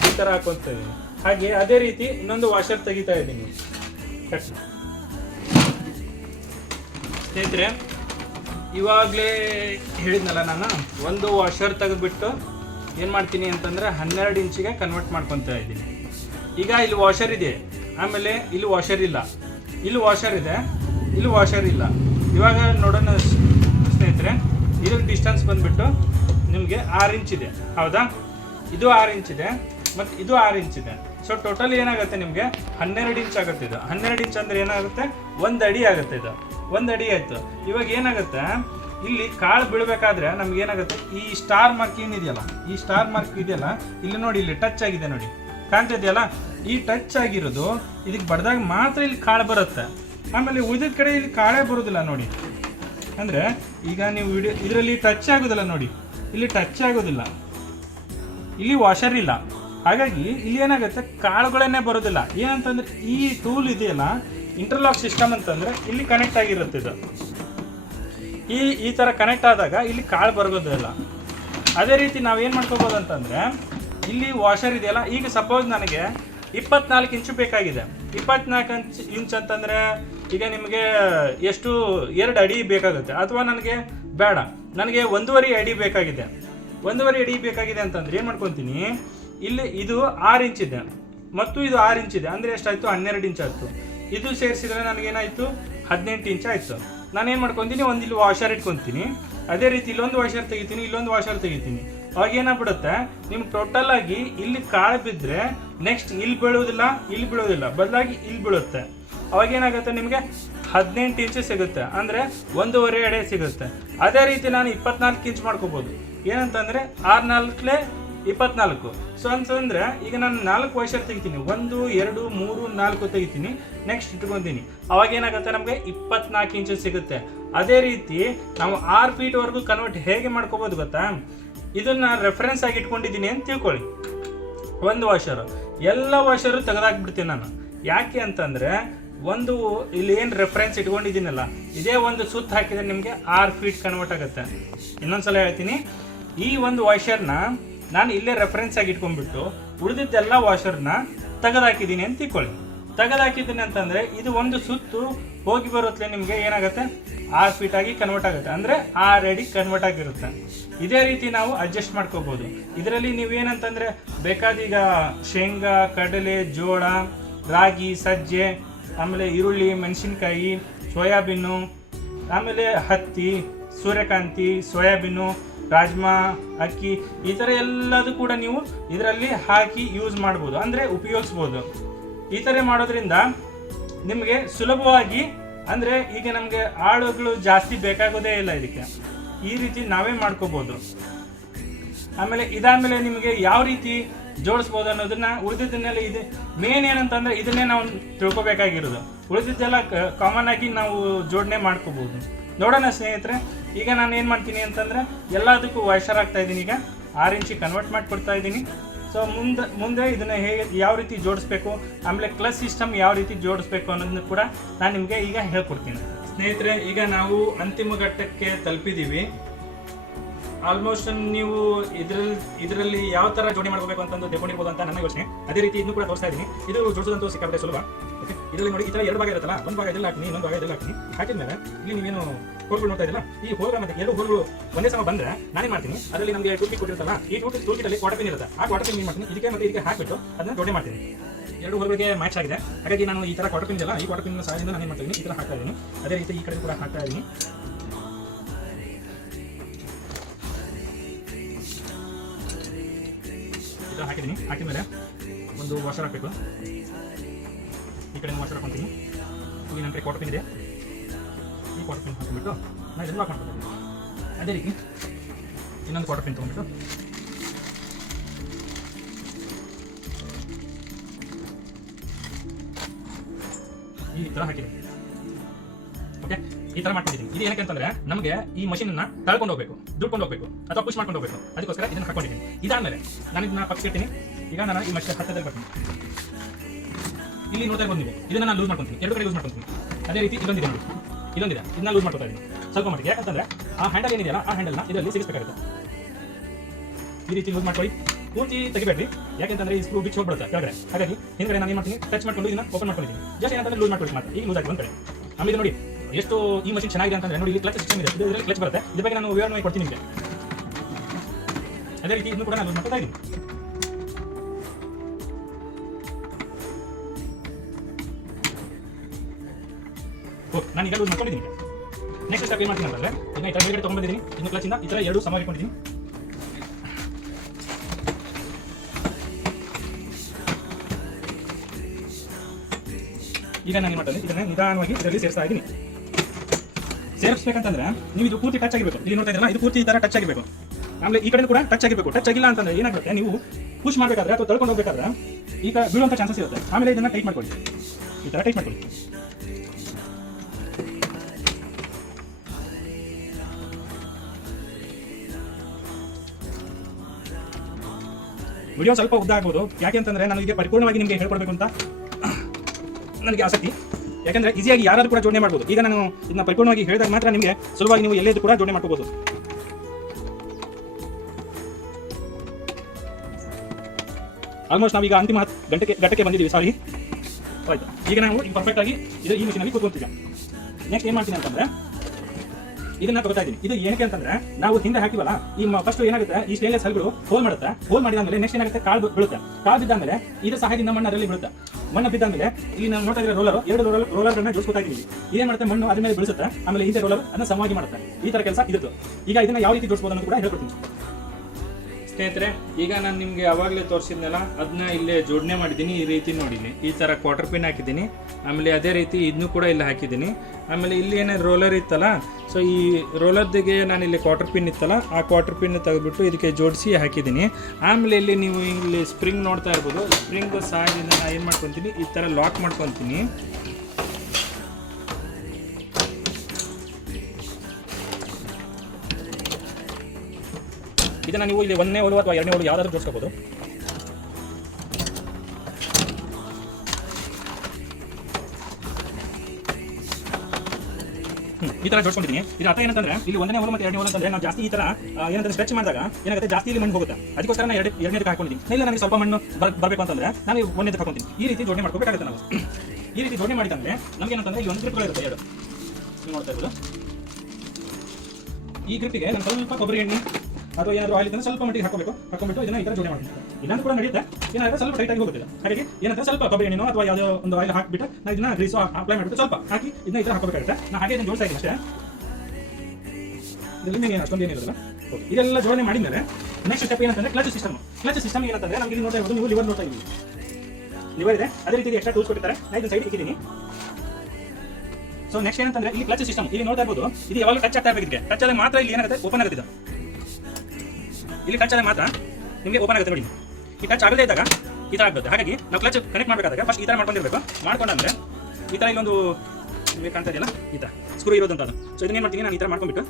ಈ ಥರ ಹಾಕ್ಕೊತಾ ಇದ್ದೀನಿ. ಹಾಗೆ ಅದೇ ರೀತಿ ಇನ್ನೊಂದು ವಾಷರ್ ತೆಗಿತಾ ಇದ್ದೀನಿ. ಸ್ನೇಹಿತರೆ, ಇವಾಗಲೇ ಹೇಳಿದ್ನಲ್ಲ, ನಾನು ಒಂದು ವಾಷರ್ ತೆಗೆದುಬಿಟ್ಟು ಏನು ಮಾಡ್ತೀನಿ ಅಂತಂದರೆ 12 ಇಂಚಿಗೆ ಕನ್ವರ್ಟ್ ಮಾಡ್ಕೊತಾ ಇದ್ದೀನಿ. ಈಗ ಇಲ್ಲಿ ವಾಷರ್ ಇದೆ, ಆಮೇಲೆ ಇಲ್ಲಿ ವಾಷರ್ ಇಲ್ಲ, ಇಲ್ಲಿ ವಾಷರ್ ಇದೆ, ಇಲ್ಲಿ ವಾಷರ್ ಇಲ್ಲ. ಇವಾಗ ನೋಡೋಣ ಸ್ನೇಹಿತರೆ, ಇದಕ್ಕೆ ಡಿಸ್ಟೆನ್ಸ್ ಬಂದುಬಿಟ್ಟು ನಿಮಗೆ 6 ಇಂಚ್ ಇದೆ, ಹೌದಾ? ಇದು 6 ಇಂಚ್ ಇದೆ ಮತ್ತು ಇದು 6 ಇಂಚ್ ಇದೆ. ಸೊ ಟೋಟಲ್ ಏನಾಗುತ್ತೆ ನಿಮಗೆ 12 ಇಂಚ್ ಆಗುತ್ತೆ. ಇದು 12 ಇಂಚ್ ಅಂದರೆ ಏನಾಗುತ್ತೆ, 1 ಅಡಿ ಆಗುತ್ತೆ. ಇದು 1 ಅಡಿ ಆಯಿತು. ಇವಾಗ ಏನಾಗುತ್ತೆ, ಇಲ್ಲಿ ಕಾಳು ಬೀಳಬೇಕಾದ್ರೆ ನಮ್ಗೆ ಏನಾಗುತ್ತೆ, ಈ ಸ್ಟಾರ್ ಮಾರ್ಕ್ ಏನಿದೆಯಲ್ಲ, ಈ ಸ್ಟಾರ್ ಮಾರ್ಕ್ ಇದೆಯಲ್ಲ ಇಲ್ಲಿ ನೋಡಿ, ಇಲ್ಲಿ ಟಚ್ ಆಗಿದೆ ನೋಡಿ, ಕಾಣ್ತಾ ಇದೆಯಲ್ಲ, ಈ ಟಚ್ ಆಗಿರೋದು ಇದಕ್ಕೆ ಬಡ್ದಾಗ ಮಾತ್ರ ಇಲ್ಲಿ ಕಾಳು ಬರುತ್ತೆ. ಆಮೇಲೆ ಉಳಿದ ಕಡೆ ಇಲ್ಲಿ ಕಾಳೇ ಬರೋದಿಲ್ಲ ನೋಡಿ. ಅಂದರೆ ಈಗ ನೀವು ಇದರಲ್ಲಿ ಟಚ್ ಆಗೋದಿಲ್ಲ ನೋಡಿ, ಇಲ್ಲಿ ಟಚ್ ಆಗೋದಿಲ್ಲ, ಇಲ್ಲಿ ವಾಷರ್ ಇಲ್ಲ. ಹಾಗಾಗಿ ಇಲ್ಲಿ ಏನಾಗುತ್ತೆ, ಕಾಳುಗಳನ್ನೇ ಬರೋದಿಲ್ಲ. ಏನಂತಂದರೆ ಈ ಟೂಲ್ ಇದೆಯಲ್ಲ, ಇಂಟರ್ಲಾಕ್ ಸಿಸ್ಟಮ್ ಅಂತಂದರೆ ಇಲ್ಲಿ ಕನೆಕ್ಟ್ ಆಗಿರುತ್ತೆ. ಇದು ಈ ಥರ ಕನೆಕ್ಟ್ ಆದಾಗ ಇಲ್ಲಿ ಕಾಳು ಬರೋದಿಲ್ಲ. ಅದೇ ರೀತಿ ನಾವೇನು ಮಾಡ್ಕೋಬೋದು ಅಂತಂದರೆ, ಇಲ್ಲಿ ವಾಷರ್ ಇದೆಯಲ್ಲ, ಈಗ ಸಪೋಸ್ ನನಗೆ 24 ಇಂಚು ಬೇಕಾಗಿದೆ. 24 ಇಂಚ್ ಅಂತಂದರೆ ಈಗ ನಿಮಗೆ ಎಷ್ಟು 2 ಅಡಿ ಬೇಕಾಗುತ್ತೆ, ಅಥವಾ ನನಗೆ ಬೇಡ, ನನಗೆ 1.5 ಅಡಿ ಬೇಕಾಗಿದೆ. 1.5 ಅಡಿ ಬೇಕಾಗಿದೆ ಅಂತಂದರೆ ಏನು ಮಾಡ್ಕೊತೀನಿ, ಇಲ್ಲಿ ಇದು 6 ಇಂಚ್ ಇದೆ ಮತ್ತು ಇದು 6 ಇಂಚ್ ಇದೆ, ಅಂದರೆ ಎಷ್ಟಾಯಿತು, 12 ಇಂಚ್ ಆಯಿತು. ಇದು ಸೇರಿಸಿದ್ರೆ ನನಗೇನಾಯಿತು, 18 ಇಂಚ್ ಆಯಿತು. ನಾನೇನು ಮಾಡ್ಕೊತೀನಿ, ಇಲ್ಲಿ ವಾಷರ್ ಇಟ್ಕೊತೀನಿ. ಅದೇ ರೀತಿ ಇಲ್ಲೊಂದು ವಾಷರ್ ತೆಗಿತೀನಿ, ಇಲ್ಲೊಂದು ವಾಷರ್ ತೆಗಿತೀನಿ. ಅವಾಗ ಏನಾಗ್ಬಿಡುತ್ತೆ, ನಿಮ್ಗೆ ಟೋಟಲ್ ಆಗಿ ಇಲ್ಲಿ ಕಾಳು ಬಿದ್ದರೆ ನೆಕ್ಸ್ಟ್ ಇಲ್ಲಿ ಬೀಳೋದಿಲ್ಲ, ಬದಲಾಗಿ ಇಲ್ಲಿ ಬೀಳುತ್ತೆ. ಅವಾಗ ಏನಾಗುತ್ತೆ, ನಿಮಗೆ 18 ಇಂಚು ಸಿಗುತ್ತೆ, ಅಂದರೆ 1.5 ಅಡಿ ಸಿಗುತ್ತೆ. ಅದೇ ರೀತಿ ನಾನು 24 ಇಂಚ್ ಮಾಡ್ಕೋಬೋದು. ಏನಂತಂದರೆ 6 4 24. ಸೊ ಅಂತಂದರೆ ಈಗ ನಾನು 4 ವಾಷರ್ ತೆಗಿತೀನಿ, 1 2 3 4 ತೆಗಿತೀನಿ, ನೆಕ್ಸ್ಟ್ ಇಟ್ಕೊತೀನಿ. ಅವಾಗ ಏನಾಗುತ್ತೆ, ನಮಗೆ 24 ಇಂಚು ಸಿಗುತ್ತೆ. ಅದೇ ರೀತಿ ನಾವು 6 ಫೀಟ್ವರೆಗೂ ಕನ್ವರ್ಟ್ ಹೇಗೆ ಮಾಡ್ಕೋಬೋದು ಗೊತ್ತಾ? ಇದನ್ನು ರೆಫರೆನ್ಸ್ ಆಗಿ ಇಟ್ಕೊಂಡಿದ್ದೀನಿ ಅಂತ ತಿಳ್ಕೊಳ್ಳಿ. ಒಂದು ವಾಷರು, ಎಲ್ಲ ವಾಷರು ತೆಗೆದಾಕ್ಬಿಡ್ತೀನಿ ನಾನು. ಯಾಕೆ ಅಂತಂದರೆ, ಒಂದು ಇಲ್ಲಿ ಏನು ರೆಫರೆನ್ಸ್ ಇಟ್ಕೊಂಡಿದ್ದೀನಲ್ಲ, ಇದೇ ಒಂದು ಸುತ್ತ ಹಾಕಿದರೆ ನಿಮಗೆ 6 ಫೀಟ್ ಕನ್ವರ್ಟ್ ಆಗುತ್ತೆ. ಇನ್ನೊಂದ್ಸಲ ಹೇಳ್ತೀನಿ, ಈ ಒಂದು ವಾಷರ್ನ ನಾನು ಇಲ್ಲೇ ರೆಫರೆನ್ಸ್ ಆಗಿ ಇಟ್ಕೊಂಡ್ಬಿಟ್ಟು ಉಳಿದಿದ್ದೆಲ್ಲ ವಾಷರ್ನ ತೆಗೆದಾಕಿದ್ದೀನಿ ಅಂತ ತಿಳ್ಕೊಳ್ಳಿ. ತೆಗೆದಾಕಿದ್ದೀನಿ ಅಂತಂದರೆ ಇದು ಒಂದು ಸುತ್ತು ಹೋಗಿ ಬರುತ್ತೆ, ನಿಮಗೆ ಏನಾಗುತ್ತೆ, 6 ಫೀಟ್ ಆಗಿ ಕನ್ವರ್ಟ್ ಆಗುತ್ತೆ, ಅಂದರೆ 6 ಅಡಿ ಕನ್ವರ್ಟ್ ಆಗಿರುತ್ತೆ. ಇದೇ ರೀತಿ ನಾವು ಅಡ್ಜಸ್ಟ್ ಮಾಡ್ಕೋಬೋದು. ಇದರಲ್ಲಿ ನೀವೇನಂತಂದರೆ ಬೇಕಾದೀಗ ಶೇಂಗಾ, ಕಡಲೆ, ಜೋಳ, ರಾಗಿ, ಸಜ್ಜೆ ಆಮೇಲೆ ಈರುಳ್ಳಿ, ಮೆಣಸಿನ್ಕಾಯಿ, ಸೋಯಾಬೀನು, ಆಮೇಲೆ ಹತ್ತಿ, ಸೂರ್ಯಕಾಂತಿ, ಸೋಯಾಬೀನು, ರಾಜ್ಮಾ, ಅಕ್ಕಿ, ಈ ಥರ ಎಲ್ಲದೂ ಕೂಡ ನೀವು ಇದರಲ್ಲಿ ಹಾಕಿ ಯೂಸ್ ಮಾಡ್ಬೋದು, ಅಂದರೆ ಉಪಯೋಗಿಸ್ಬೋದು. ಈ ಥರ ಮಾಡೋದ್ರಿಂದ ನಿಮಗೆ ಸುಲಭವಾಗಿ, ಅಂದರೆ ಈಗ ನಮಗೆ ಆಳುಗಳು ಜಾಸ್ತಿ ಬೇಕಾಗೋದೇ ಇಲ್ಲ ಇದಕ್ಕೆ, ಈ ರೀತಿ ನಾವೇ ಮಾಡ್ಕೋಬೋದು. ಆಮೇಲೆ ಇದಾದಮೇಲೆ ನಿಮಗೆ ಯಾವ ರೀತಿ ಜೋಡಿಸ್ಬೋದು ಅನ್ನೋದನ್ನ ಉಳಿದಿದ್ದನ್ನೆಲ್ಲ ಇದೆ ಮೇನ್ ಏನಂತಂದರೆ ಇದನ್ನೇ ನಾವು ತಿಳ್ಕೊಬೇಕಾಗಿರೋದು. ಉಳಿದಿದ್ದೆಲ್ಲ ಕಾಮನ್ ಆಗಿ ನಾವು ಜೋಡಣೆ ಮಾಡ್ಕೋಬೋದು. ನೋಡೋಣ ಸ್ನೇಹಿತರೆ, ಈಗ ನಾನು ಏನು ಮಾಡ್ತೀನಿ ಅಂತಂದರೆ ಎಲ್ಲದಕ್ಕೂ ವಯಸ್ಸರಾಗ್ತಾ ಇದ್ದೀನಿ. ಈಗ 6 ಇಂಚಿಗೆ ಕನ್ವರ್ಟ್ ಮಾಡಿ ಕೊಡ್ತಾ ಇದ್ದೀನಿ. ಸೊ ಮುಂದೆ ಇದನ್ನು ಹೇಗೆ ಯಾವ ರೀತಿ ಜೋಡಿಸ್ಬೇಕು, ಆಮೇಲೆ ಕ್ಲಚ್ ಸಿಸ್ಟಮ್ ಯಾವ ರೀತಿ ಜೋಡಿಸ್ಬೇಕು ಅನ್ನೋದನ್ನು ಕೂಡ ನಾನು ನಿಮಗೆ ಈಗ ಹೇಳ್ಕೊಡ್ತೀನಿ. ಸ್ನೇಹಿತರೆ, ಈಗ ನಾವು ಅಂತಿಮ ಘಟ್ಟಕ್ಕೆ ತಲುಪಿದ್ದೀವಿ. ಆಲ್ಮೋಸ್ಟ್ ನೀವು ಇದರಲ್ಲಿ ಯಾವ ಥರ ಜೋಡಿ ಮಾಡಬೇಕು ಅಂತಂದು ತಿಳ್ಕೊಂಡಿರ್ಬೋದು ಅಂತ ನನ್ನ ಯೋಚನೆ. ಅದೇ ರೀತಿ ಇದನ್ನು ಕೂಡ ತೋರಿಸ್ತಾ ಇದ್ದೀನಿ. ಇದು ಜೋಡಿಸೋದಂತೂ ಸಿಕ್ಕಾಪಟ್ಟೆ ಸುಲಭ. ಓಕೆ, ಇದರಲ್ಲಿ ನೋಡಿ ಈ ಥರ 2 ಭಾಗ ಇರುತ್ತಲ್ಲ, ಒಂದು ಭಾಗ ಇದರಲ್ಲಿ ಹಾಕ್ತೀನಿ, ಇನ್ನೊಂದು ಭಾಗ ಇದರಲ್ಲಿ ಹಾಕ್ತೀನಿ. ಹಾಕಿದ್ಮೇಲೆ ಇಲ್ಲಿ ನೀವೇನು ಹೋಲ್ಗಳು ನೋಡ್ತಾ ಇದ್ದಿಲ್ಲ, ಈ ಹೋಲ್ಗಳ ಮತ್ತೆ 2 ಹೋಲ್ಗಳು ಒಂದೇ ಸಮ ಬಂದರೆ ನಾನೇನು ಮಾಡ್ತೀನಿ, ಅದರಲ್ಲಿ ನಮಗೆ ಟೂಲ್ ಕಿಟ್ ಕೊಟ್ಟಿರುತ್ತಲ್ಲ, ಈ ಟೂಲ್ ಕಿಟ್ಟಲ್ಲಿ ಕ್ವಾರ್ಟರ್ ಪಿನ್ ಇರುತ್ತೆ. ಆ ಕ್ವಾರ್ಟರ್ ಪಿನ್ ಏನು ಮಾಡ್ತೀನಿ, ಇದಕ್ಕೆ ಮತ್ತು ಇದಕ್ಕೆ ಹಾಕಿಬಿಟ್ಟು ಅದನ್ನು ಜೋಡಿ ಮಾಡ್ತೀನಿ. 2 ಹೋಲ್ಗಳಿಗೆ ಮ್ಯಾಚ್ ಆಗಿದೆ. ಹಾಗಾಗಿ ನಾನು ಈ ಥರ ಕ್ವಾರ್ಟರ್ ಪಿನ್ ಇದೆಯಲ್ಲ, ಈ ಕ್ವಾರ್ಟರ್ ಪಿನ್ ಸಹಾಯದಿಂದ ನಾನು ಏನು ಮಾಡ್ತೀನಿ, ಈ ಥರ ಹಾಕ್ತಾ ಇದ್ದೀನಿ. ಅದೇ ರೀತಿ ಈ ಕಡೆ ಕೂಡ ಹಾಕ್ತಾ ಇದ್ದೀನಿ. ಈ ಥರ ಹಾಕಿದ್ದೀನಿ. ಹಾಕಿದ್ಮೇಲೆ ಒಂದು ವಾಷರ್ ಹಾಕಬೇಕು. ಈ ಕಡೆ ವಾಷರ್ ಹಾಕೊತೀನಿ. ಈ ನನ್ನ ಕಡೆ ಕ್ವಾರ್ಟರ್ ಪಿನ್ ಇದೆ, ಈ ಕ್ವಾರ್ಟರ್ ಪಿನ್ ಹಾಕೊಂಡ್ಬಿಟ್ಟು ನಾನು ಇದನ್ನು ಲಾಕ್ ಮಾಡ್ಕೊತೀನಿ. ಅದೇ ರೀತಿ ಇನ್ನೊಂದು ಕ್ವಾರ್ಟರ್ ಪಿನ್ ತೊಗೊಂಡ್ಬಿಟ್ಟು ಈ ಥರ ಹಾಕಿದ್ದೀನಿ. ಓಕೆ, ಈ ಥರ ಮಾಡ್ಕೊಂಡಿದ್ದೀನಿ. ಇದು ಏನಕ್ಕೆ ಅಂತಂದರೆ ನಮಗೆ ಈ ಮಷೀನನ್ನು ತಳ್ಕೊಂಡು ಹೋಗಬೇಕು, ದುಡ್ಕೊಂಡು ಹೋಗಬೇಕು ಅಥವಾ ಪುಷ್ ಮಾಡ್ಕೊಂಡು ಹೋಗಬೇಕು. ಅದಕ್ಕೋಸ್ಕರ ಇದನ್ನು ಹಾಕೊಂಡಿದ್ದೀನಿ. ಇದಾದಮೇಲೆ ನಾನು ಇದನ್ನ ಪಕ್ಷ ಇರ್ತೀನಿ. ಈಗ ನಾನು ಈ ಮಷೀನ್ ಹತ್ತದಲ್ಲಿ ಬರ್ತೀನಿ. ಇಲ್ಲಿ ನೋಡ್ತಾ ಬಂದಿದೆ, ಇದನ್ನು ನಾನು ಲೂಸ್ ಮಾಡ್ಕೊತೀನಿ, 2 ಕಡೆ ಲೂಸ್ ಮಾಡ್ಕೊತೀನಿ. ಅದೇ ರೀತಿ ಇದೊಂದಿದೆ ನೋಡಿ, ಇದೊಂದಿದೆ, ಇದನ್ನ ಲೂಸ್ ಮಾಡ್ಕೊತಾ ಇದ್ದೀನಿ ಸ್ವಲ್ಪ ಮಟ್ಟಿಗೆ. ಯಾಕಂತಂದರೆ ಆ ಹ್ಯಾಂಡಲ್ ಏನಿದೆಯಲ್ಲ, ಆ ಹ್ಯಾಂಡಲ್ನ ಇದರಲ್ಲಿ ಸಿಗಿಸ್ಬೇಕಾಗುತ್ತೆ. ಈ ರೀತಿ ಲೂಸ್ ಮಾಡ್ಕೊಳ್ಳಿ, ಪೂರ್ತಿ ತೆಗಿಬೇಡ್ರಿ. ಯಾಕೆಂತಂದರೆ ಈ ಸ್ಕ್ರೂ ಬಿಚ್ಚಿ ಹೋಗ್ಬಿಡುತ್ತೆ ಕೆಳಗಡೆ. ಹಾಗಾಗಿ ಹಿಂದ್ಗಡೆ ನಾನು ಏನು ಮಾಡ್ತೀನಿ, ಟಚ್ ಮಾಡ್ಕೊಂಡು ಇದನ್ನ ಓಪನ್ ಮಾಡ್ಕೊಂಡಿದ್ದೀನಿ. ಜಸ್ಟ್ ಏನಂತಂದರೆ ಲೂಸ್ ಮಾಡ್ಕೊಳ್ಳಿ ಮಾತ್ರ. ಈಗ ಲೂಸ್ ಆಗಿ ಒಂದು ಕಡೆ. ಆಮೇಲೆ ನೋಡಿ ಎಷ್ಟು ಈ ಮಷೀನ್ ಚೆನ್ನಾಗಿದೆ ಅಂತಂದರೆ, ನೋಡಿ ಇಲ್ಲಿ ಕ್ಲಚ್ ಸಿಸ್ಟಮ್ ಇದೆ, ಇದರಲ್ಲಿ ಕ್ಲಚ್ ಬರುತ್ತೆ. ಇದ್ರ ಬಗ್ಗೆ ನಾನು ವಿವರಣೆ ಕೊಡ್ತೀನಿ ನಿಮಗೆ. ಅದೇ ರೀತಿ ಇದನ್ನು ಕೂಡ ನಾನು ಲೂಸ್ ಮಾಡ್ತಾ ಇದ್ದೀನಿ. ಓಕೆ, ನಾನು ಈಗ ಲೂಸ್ ಮಾಡ್ಕೊಂಡಿದ್ದೀನಿ. ನೆಕ್ಸ್ಟ್ ಸ್ಟೆಪ್ ಏನು ಮಾಡ್ತೀನಿ ಅಂತಂದರೆ, ಇದನ್ನ ಈ ಥರ ಮೇಲ್ಗಡೆ ತೊಗೊಂಡಿದ್ದೀನಿ. ಇನ್ನು ಕ್ಲಚಿಂದ ಈ ಥರ 2 ಸಮ ಇಟ್ಕೊಂಡಿದ್ದೀನಿ. ಈಗ ನಾನು ಏನು ಮಾಡ್ತೀನಿ, ಇದನ್ನು ನಿಧಾನವಾಗಿ ಇದರಲ್ಲಿ ಸೇರಿಸ್ತಾ ಇದ್ದೀನಿ. ಸೇರಿಸ್ಬೇಕಂತಂದ್ರೆ ನೀವು ಇದು ಪೂರ್ತಿ ಟಚ್ ಆಗಿರಬೇಕು. ಇಲ್ಲಿ ನೋಡ್ತಾ ಇದ್ದೀರಾ, ಇದು ಪೂರ್ತಿ ಈ ಥರ ಟಚ್ ಆಗಿರಬೇಕು. ಆಮೇಲೆ ಈ ಕಡೆ ಕೂಡ ಟಚ್ ಆಗಿರಬೇಕು. ಟಚ್ ಆಗಿಲ್ಲ ಅಂತಂದ್ರೆ ಏನಾಗುತ್ತೆ, ನೀವು ಪುಷ್ ಮಾಡಬೇಕಾದ್ರೆ ಅಥವಾ ತಳ್ಕೊಂಡು ಹೋಗ್ಬೇಕಾದ್ರೆ ಈಗ ಬೀಳುವಂಥ ಚಾನ್ಸಸ್ ಇರುತ್ತೆ. ಆಮೇಲೆ ಇದನ್ನು ಟೈಟ್ ಮಾಡ್ಕೊಳ್ಳಿ, ಈ ಥರ ಟೈಟ್ ಮಾಡ್ಕೊಳ್ಳಿ. ವಿಡಿಯೋ ಸ್ವಲ್ಪ ಉದ್ದ ಆಗ್ಬೋದು, ಯಾಕೆ ಅಂತಂದರೆ ನಾನು ಈಗ ಪರಿಪೂರ್ಣವಾಗಿ ನಿಮಗೆ ಹೇಳ್ಕೊಡ್ಬೇಕು ಅಂತ ನನಗೆ ಆಸಕ್ತಿ. ಯಾಕಂದರೆ ಈಸಿಯಾಗಿ ಯಾರಾದರೂ ಕೂಡ ಜೋಡಣೆ ಮಾಡ್ಬೋದು. ಈಗ ನಾನು ಇದನ್ನ ಪರಿಪೂರ್ಣವಾಗಿ ಹೇಳಿದಾಗ ಮಾತ್ರ ನಿಮಗೆ ಸುಲಭವಾಗಿ ನೀವು ಎಲ್ಲೇದು ಕೂಡ ಜೋಡಣೆ ಮಾಡ್ಕೋಬೋದು. ಆಲ್ಮೋಸ್ಟ್ ನಾವೀಗ ಅಂತಿಮ ಘಟ್ಟಕ್ಕೆ ಬಂದಿದ್ದೀವಿ. ಸಾರಿ, ಆಯಿತು. ಈಗ ನಾವು ಈಗ ಪರ್ಫೆಕ್ಟಾಗಿ ಇದು ಈ ಮಿಷಿನಲ್ಲಿ ಕೂತ್ಕೊಂತೀವಿ. ನೆಕ್ಸ್ಟ್ ಏನು ಮಾಡ್ತೀನಿ ಅಂತಂದರೆ, ಇದನ್ನ ತಗೋತಾ ಇದ್ದೀನಿ. ಇದು ಏನಕ್ಕೆ ಅಂತಂದ್ರೆ, ನಾವು ಹಿಂದೆ ಹಾಕಿವಲ್ಲ, ಈ ಫಸ್ಟ್ ಏನಾಗುತ್ತೆ, ಈ ಸ್ಟೇನ್ಲೆಸ್ ಹಲ್ಗಳು ಹೋಲ್ ಮಾಡುತ್ತೆ. ಹೋಲ್ ಮಾಡಿದಾದ್ಮೇಲೆ ನೆಕ್ಸ್ಟ್ ಏನಾಗುತ್ತೆ, ಕಾಳು ಬೀಳುತ್ತೆ. ಕಾಳು ಬಿದ್ದಾದ್ಮೇಲೆ ಇದರ ಸಹಾಯದಿಂದ ಮಣ್ಣು ಅದರಲ್ಲಿ ಬೀಳುತ್ತೆ. ಮಣ್ಣು ಬಿದ್ದಾದ್ಮೇಲೆ ಇಲ್ಲಿ ನಾವು ನೋಡ್ತಾ ಇದ್ರೆ ರೋಲರ್, 2 ರೋಲರ್ಗಳನ್ನ ಜೋಡಿಸ್ಕೊತಾ ಇದ್ದೀವಿ. ಇದೇನು ಮಾಡುತ್ತೆ, ಮಣ್ಣು ಅದ್ರ ಮೇಲೆ ಬೀಳುತ್ತೆ. ಆಮೇಲೆ ಹಿಂದೆ ರೋಲರ್ ಅದನ್ನ ಸಮವಾಗಿ ಮಾಡುತ್ತೆ. ಈ ತರ ಕೆಲಸ ಇದ್ದು. ಈಗ ಇದನ್ನ ಯಾವ ರೀತಿ ಜೋಡಿಸಬಹುದು ಅನ್ನೋದು ಕೂಡ ಹೇಳ್ಕೊಡ್ತೀನಿ ಸ್ನೇಹಿತರೆ. ಈಗ ನಾನು ನಿಮಗೆ ಅವಾಗಲೇ ತೋರಿಸಿದ್ನಲ್ಲ, ಅದನ್ನ ಇಲ್ಲೇ ಜೋಡಣೆ ಮಾಡಿದ್ದೀನಿ. ಈ ರೀತಿ ನೋಡಿದ್ದೀನಿ, ಈ ಥರ ಕ್ವಾರ್ಟರ್ ಪಿನ್ ಹಾಕಿದ್ದೀನಿ. ಆಮೇಲೆ ಅದೇ ರೀತಿ ಇದನ್ನು ಕೂಡ ಇಲ್ಲಿ ಹಾಕಿದ್ದೀನಿ. ಆಮೇಲೆ ಇಲ್ಲಿ ಏನೇ ರೋಲರ್ ಇತ್ತಲ್ಲ, ಸೊ ಈ ರೋಲರ್ದಿಗೆ ನಾನು ಇಲ್ಲಿ ಕ್ವಾರ್ಟರ್ ಪಿನ್ ಇತ್ತಲ್ಲ, ಆ ಕ್ವಾರ್ಟರ್ ಪಿನ್ ತೆಗೆದುಬಿಟ್ಟು ಇದಕ್ಕೆ ಜೋಡಿಸಿ ಹಾಕಿದ್ದೀನಿ. ಆಮೇಲೆ ಇಲ್ಲಿ ನೀವು ಇಲ್ಲಿ ಸ್ಪ್ರಿಂಗ್ ನೋಡ್ತಾ ಇರ್ಬೋದು. ಸ್ಪ್ರಿಂಗ್ ಸಹಾಯದಿಂದ ನಾನು ಏನು ಮಾಡ್ಕೊತೀನಿ, ಈ ಥರ ಲಾಕ್ ಮಾಡ್ಕೊತೀನಿ. ಇದನ್ನು ನೀವು ಇಲ್ಲಿ 1ನೇ ಹೋಲು ಅಥವಾ 2ನೇ ಹೋಲು ಯಾವ್ದಾದ್ರು ಜೋಡಿಸ್ಕೋಬೋದು. ಈ ಥರ ಜೋಡಿಸ್ಕೊಂಡಿದ್ದೀನಿ. ಇದು ಅರ್ಥ ಏನಂತಂದ್ರೆ, ಇಲ್ಲಿ 1ನೇ ಹೋಲು ಮತ್ತು 2ನೇ ಹೋಲು ಅಂತಂದ್ರೆ ನಾವು ಜಾಸ್ತಿ ಈ ಥರ ಏನಂದ್ರೆ ಸ್ಟ್ರೆಚ್ ಮಾಡಿದಾಗ ಏನಾಗುತ್ತೆ, ಜಾಸ್ತಿ ಇಲ್ಲಿ ಮಣ್ಣು ಹೋಗುತ್ತೆ. ಅದಕ್ಕೋಸ್ಕರ ನಾನು 2ನೇದಕ್ಕೆ ಹಾಕೊಂಡಿದ್ದೀನಿ. ಇಲ್ಲ ನನಗೆ ಸ್ವಲ್ಪ ಮಣ್ಣು ಬರಬೇಕು ಅಂತಂದ್ರೆ ನಾನು 1ನೇದಕ್ಕೆ ಹಾಕೊತೀನಿ. ಈ ರೀತಿ ಜೋಡಣೆ ಮಾಡ್ಕೋಬೇಕಾಗುತ್ತೆ ನಾವು. ಈ ರೀತಿ ಜೋಡಣೆ ಮಾಡಿದಂದ್ರೆ ನಮ್ಗೆ ಏನಂತಂದ್ರೆ, ಈ 1 ಗ್ರಿಪ್ಗಳು ಇರುತ್ತೆ 2. ನೀವು ನೋಡ್ತಾ ಇರ್ಬೋದು. ಈ ಗ್ರಿಪ್ಪಿಗೆ ನಾನು ಸ್ವಲ್ಪ ಕೊಬ್ಬರಿ ಎಣ್ಣೆ ಅಥವಾ ಏನಾದರೂ ಆಯಿಲ್ ಇದ್ದರೆ ಸ್ವಲ್ಪ ಮಟ್ಟಿಗೆ ಹಾಕೊಂಡ್ಬಿಟ್ಟು ಇದನ್ನ ಈ ಥರ ಜೋಡಣೆ ಮಾಡ್ತೀನಿ. ಇಲ್ಲಾಂದ್ರೂ ಕೂಡ ನಡೆಯುತ್ತೆ, ಏನಾದ್ರೆ ಸ್ವಲ್ಪ ಟೈಟ್ ಆಗಿ ಹೋಗುತ್ತಿಲ್ಲ. ಹಾಗಾಗಿ ಏನಂದ್ರೆ ಸ್ವಲ್ಪ ಕೊಬ್ಬರಿ ಎಣ್ಣೆನೋ ಅಥವಾ ಯಾವುದೋ ಒಂದು ಆಯಿಲ್ ಹಾಕಿಬಿಟ್ಟು ನಾನು ಇದನ್ನ ಗ್ರೀಸು ಅಪ್ಲೈ ಮಾಡಿಬಿಟ್ಟು ಸ್ವಲ್ಪ ಹಾಕಿ ಇದನ್ನ ಈ ಥರ ಹಾಕೋಬೇಕಾಗುತ್ತೆ. ನಾನು ಹಾಗೆ ಇದನ್ನು ಜೋಡಿಸ್ತಾ ಇದ್ದೀನಿ ಅಷ್ಟೇ. ಇದರಲ್ಲಿ ಏನು ಅಷ್ಟೊಂದು ಏನಿರೋದಿಲ್ಲ. ಓಕೆ, ಇದೆಲ್ಲ ಜೋಡಣೆ ಮಾಡಿದ್ಮೇಲೆ ನೆಕ್ಸ್ಟ್ ಸ್ಟೆಪ್ ಏನಂತಂದ್ರೆ ಕ್ಲಚ್ ಸಿಸ್ಟಮ್ ಏನಂತಂದ್ರೆ ನಮಗೆ ಇಲ್ಲಿ ನೋಡ್ತಾ ಇರೋದು, ನೀವು ಲಿವರ್ ನೋಡ್ತಾ ಇದ್ದೀವಿ, ಲಿವರ್ ಇದೆ, ಅದೇ ರೀತಿ ಎಕ್ಸ್ಟ್ರಾ ಟೂಲ್ಸ್ ಕೊಟ್ಟಿದ್ದಾರೆ. ನಾನು ಇದನ್ನ ಸೈಡ್ ಇಟ್ಟಿದ್ದೀನಿ. ಸೊ ನೆಕ್ಸ್ಟ್ ಏನಂತಂದ್ರೆ ಇಲ್ಲಿ ಕ್ಲಚ್ ಸಿಸ್ಟಮ್ ಇಲ್ಲಿ ನೋಡ್ತಾ ಇರ್ಬೋದು, ಇದು ಯಾವಾಗ ಟಚ್ ಆಗ್ತಾ ಇರಬೇಕು. ಟಚ್ ಆದಾಗ ಮಾತ್ರ ಇಲ್ಲಿ ಏನಾಗುತ್ತೆ, ಓಪನ್ ಆಗುತ್ತೆ. ಇಲ್ಲಿ ಟಚ್ ಆದಾಗ ಮಾತ್ರ ನಿಮಗೆ ಓಪನ್ ಆಗುತ್ತೆ ನೋಡಿ. ಈ ಟಚ್ ಆಗದೇ ಇದ್ದಾಗ ಈ ಥರ ಆಗುತ್ತೆ. ಹಾಗಾಗಿ ನಾವು ಕ್ಲಚ್ ಕನೆಕ್ಟ್ ಮಾಡಬೇಕಾದಾಗ ಫಸ್ಟ್ ಈ ಥರ ಮಾಡ್ಕೊಂಡಿರ್ಬೇಕು. ಮಾಡ್ಕೊಂಡ್ರೆ ಈ ಥರ ಇಲ್ಲೊಂದು ನಿಮಗೆ ಕಾಣ್ತಾ ಇದೆಯಲ್ಲ, ಈ ಥರ ಸ್ಕ್ರೂ ಇರೋದಂತ ಅದು. ಸೊ ಇದನ್ನೇನು ಮಾಡ್ತೀನಿ, ನಾನು ಈ ಥರ ಮಾಡ್ಕೊಂಡ್ಬಿಟ್ಟು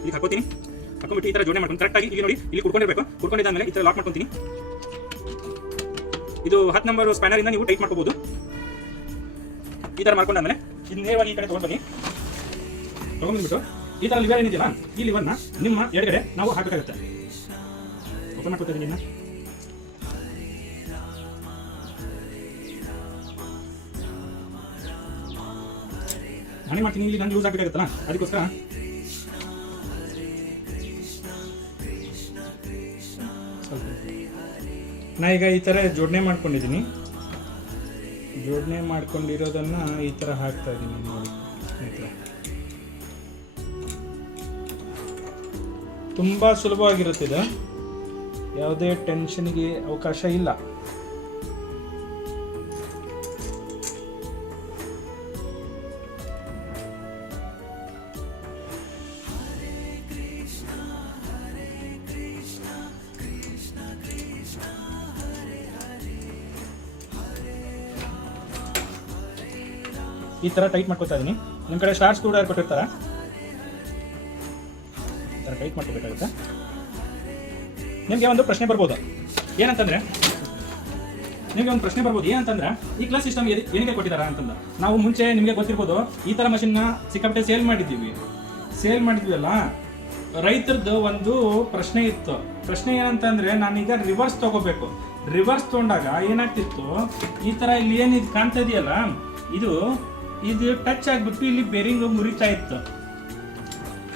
ಇಲ್ಲಿ ಹಾಕೊಂಡ್ಬಿಟ್ಟು ಈ ಥರ ಜೋಡಣೆ ಮಾಡ್ಕೊಂಡು ಕರೆಕ್ಟಾಗಿ ಇಲ್ಲಿ ನೋಡಿ, ಇಲ್ಲಿ ಕುಡ್ಕೊಂಡಿದ್ದಾದ್ಮೇಲೆ ಈ ಥರ ಲಾಕ್ ಮಾಡ್ಕೊತೀನಿ. ಇದು 10 ನಂಬರ್ ಸ್ಪ್ಯಾನರ್ ಇಂದ ನೀವು ಟೈಟ್ ಮಾಡ್ಕೋಬಹುದು. ಈ ಥರ ಮಾಡ್ಕೊಂಡಾದ್ಮೇಲೆ ಇದು ನೇರವಾಗಿ ಈ ಕಡೆ ತಗೊಂಡ್ಬಿಟ್ಟು ಈ ಥರ ಲಿವರ್ ಏನಿದೆಯಲ್ಲ, ಈ ಲಿವರ್ನ ನಿಮ್ಮ ಎಡಗಡೆ ನಾವು ಹಾಕಬೇಕಾಗುತ್ತೆ. ಓಪನ್ ಮಾಡ್ಕೊತಾ ಇದ್ದೀನಿ. ನಾನೇ ಮಾಡ್ತೀನಿ, ಇಲ್ಲಿ ನಾನು ಯೂಸ್ ಆಗಬೇಕಾಗುತ್ತಲ್ಲ, ಅದಕ್ಕೋಸ್ಕರ ನಾ ಈಗ ಈ ಥರ ಜೋಡಣೆ ಮಾಡ್ಕೊಂಡಿದ್ದೀನಿ. ಜೋಡಣೆ ಮಾಡ್ಕೊಂಡಿರೋದನ್ನು ಈ ಥರ ಹಾಕ್ತಾ ಇದ್ದೀನಿ ನೋಡಿ. ಈ ಥರ ತುಂಬ ಸುಲಭವಾಗಿರುತ್ತಿದೆ, ಯಾವುದೇ ಟೆನ್ಷನ್ಗೆ ಅವಕಾಶ ಇಲ್ಲ. ಈ ಥರ ಟೈಟ್ ಮಾಡ್ಕೊತಾ ಇದ್ದೀನಿ. ನಿಮ್ಮ ಕಡೆ ಸ್ಟಾರ್ ಸ್ಕ್ರೂ ಡ್ರೈವರ್ ಕೊಟ್ಟಿರ್ತಾರೆ, ಈ ಥರ ಟೈಟ್ ಮಾಡ್ಕೋಬೇಕಾಗುತ್ತೆ. ನಿಮಗೆ ಒಂದು ಪ್ರಶ್ನೆ ಬರ್ಬೋದು, ಏನಂತಂದರೆ ಈ ಕ್ಲಚ್ ಸಿಸ್ಟಮ್ ಏನಕ್ಕೆ ಕೊಟ್ಟಿದ್ದಾರೆ ಅಂತಂದ್ರೆ, ನಾವು ಮುಂಚೆ ನಿಮಗೆ ಗೊತ್ತಿರ್ಬೋದು, ಈ ಥರ ಮಷಿನ್ನ ಸಿಕ್ಕಾಪಟ್ಟೆ ಸೇಲ್ ಮಾಡಿದ್ವಲ್ಲ. ರೈತರದ್ದು ಒಂದು ಪ್ರಶ್ನೆ ಇತ್ತು. ಪ್ರಶ್ನೆ ಏನಂತಂದರೆ, ನಾನೀಗ ರಿವರ್ಸ್ ತೊಗೋಬೇಕು. ರಿವರ್ಸ್ ತೊಗೊಂಡಾಗ ಏನಾಗ್ತಿತ್ತು, ಈ ಥರ ಇಲ್ಲಿ ಏನು ಇದು ಕಾಣ್ತಾ ಇದೆಯಲ್ಲ, ಇದು ಟಚ್ ಆಗಿಬಿಟ್ಟು ಇಲ್ಲಿ ಬೇರಿಂಗ್ ಮುರಿತಾ ಇತ್ತು.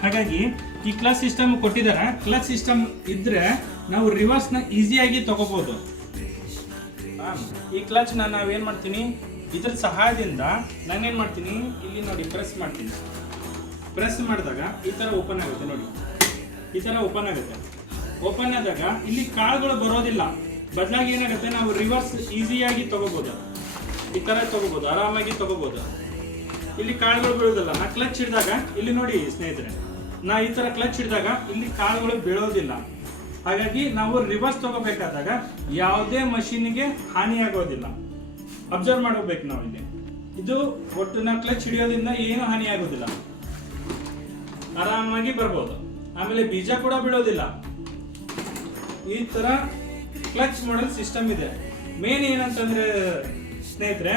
ಹಾಗಾಗಿ ಈ ಕ್ಲಚ್ ಸಿಸ್ಟಮ್ ಕೊಟ್ಟಿದ್ದಾರೆ. ಕ್ಲಚ್ ಸಿಸ್ಟಮ್ ಇದ್ರೆ ನಾವು ರಿವರ್ಸ್ನ ಈಸಿಯಾಗಿ ತಗೋಬಹುದು. ಈ ಕ್ಲಚ್ನ ನಾವೇನು ಮಾಡ್ತೀನಿ, ಇದ್ರ ಸಹಾಯದಿಂದ ನಾನೇನು ಮಾಡ್ತೀನಿ, ಇಲ್ಲಿ ನೋಡಿ ಪ್ರೆಸ್ ಮಾಡ್ತೀನಿ. ಪ್ರೆಸ್ ಮಾಡಿದಾಗ ಈ ಥರ ಓಪನ್ ಆಗುತ್ತೆ ನೋಡಿ. ಈ ಥರ ಓಪನ್ ಆಗುತ್ತೆ. ಓಪನ್ ಆದಾಗ ಇಲ್ಲಿ ಕಾಳುಗಳು ಬರೋದಿಲ್ಲ. ಬದಲಾಗಿ ಏನಾಗುತ್ತೆ, ನಾವು ರಿವರ್ಸ್ ಈಸಿಯಾಗಿ ತಗೋಬಹುದು. ಈ ಥರ ತಗೋಬಹುದು, ಆರಾಮಾಗಿ ತಗೋಬಹುದು. ಇಲ್ಲಿ ಕಾಳುಗಳು ಬೀಳೋದಿಲ್ಲ. ನಾ ಕ್ಲಚ್ ಹಿಡಿದಾಗ ಇಲ್ಲಿ ನೋಡಿ ಸ್ನೇಹಿತರೆ, ನಾ ಈ ಥರ ಕ್ಲಚ್ ಹಿಡಿದಾಗ ಇಲ್ಲಿ ಕಾಳುಗಳು ಬೀಳೋದಿಲ್ಲ. ಹಾಗಾಗಿ ನಾವು ರಿವರ್ಸ್ ತಗೋಬೇಕಾದಾಗ ಯಾವುದೇ ಮಷೀನಿಗೆ ಹಾನಿಯಾಗೋದಿಲ್ಲ. ಅಬ್ಸರ್ವ್ ಮಾಡಬೇಕು ನಾವು ಇಲ್ಲಿ. ಇದು ಒಟ್ಟು ನಾವು ಕ್ಲಚ್ ಹಿಡಿಯೋದ್ರಿಂದ ಏನು ಹಾನಿ ಆಗೋದಿಲ್ಲ, ಆರಾಮಾಗಿ ಬರ್ಬೋದು. ಆಮೇಲೆ ಬೀಜ ಕೂಡ ಬೀಳೋದಿಲ್ಲ. ಈ ತರ ಕ್ಲಚ್ ಮಾಡೆಲ್ ಸಿಸ್ಟಮ್ ಇದೆ. ಮೇನ್ ಏನಂತಂದ್ರೆ ಸ್ನೇಹಿತರೆ,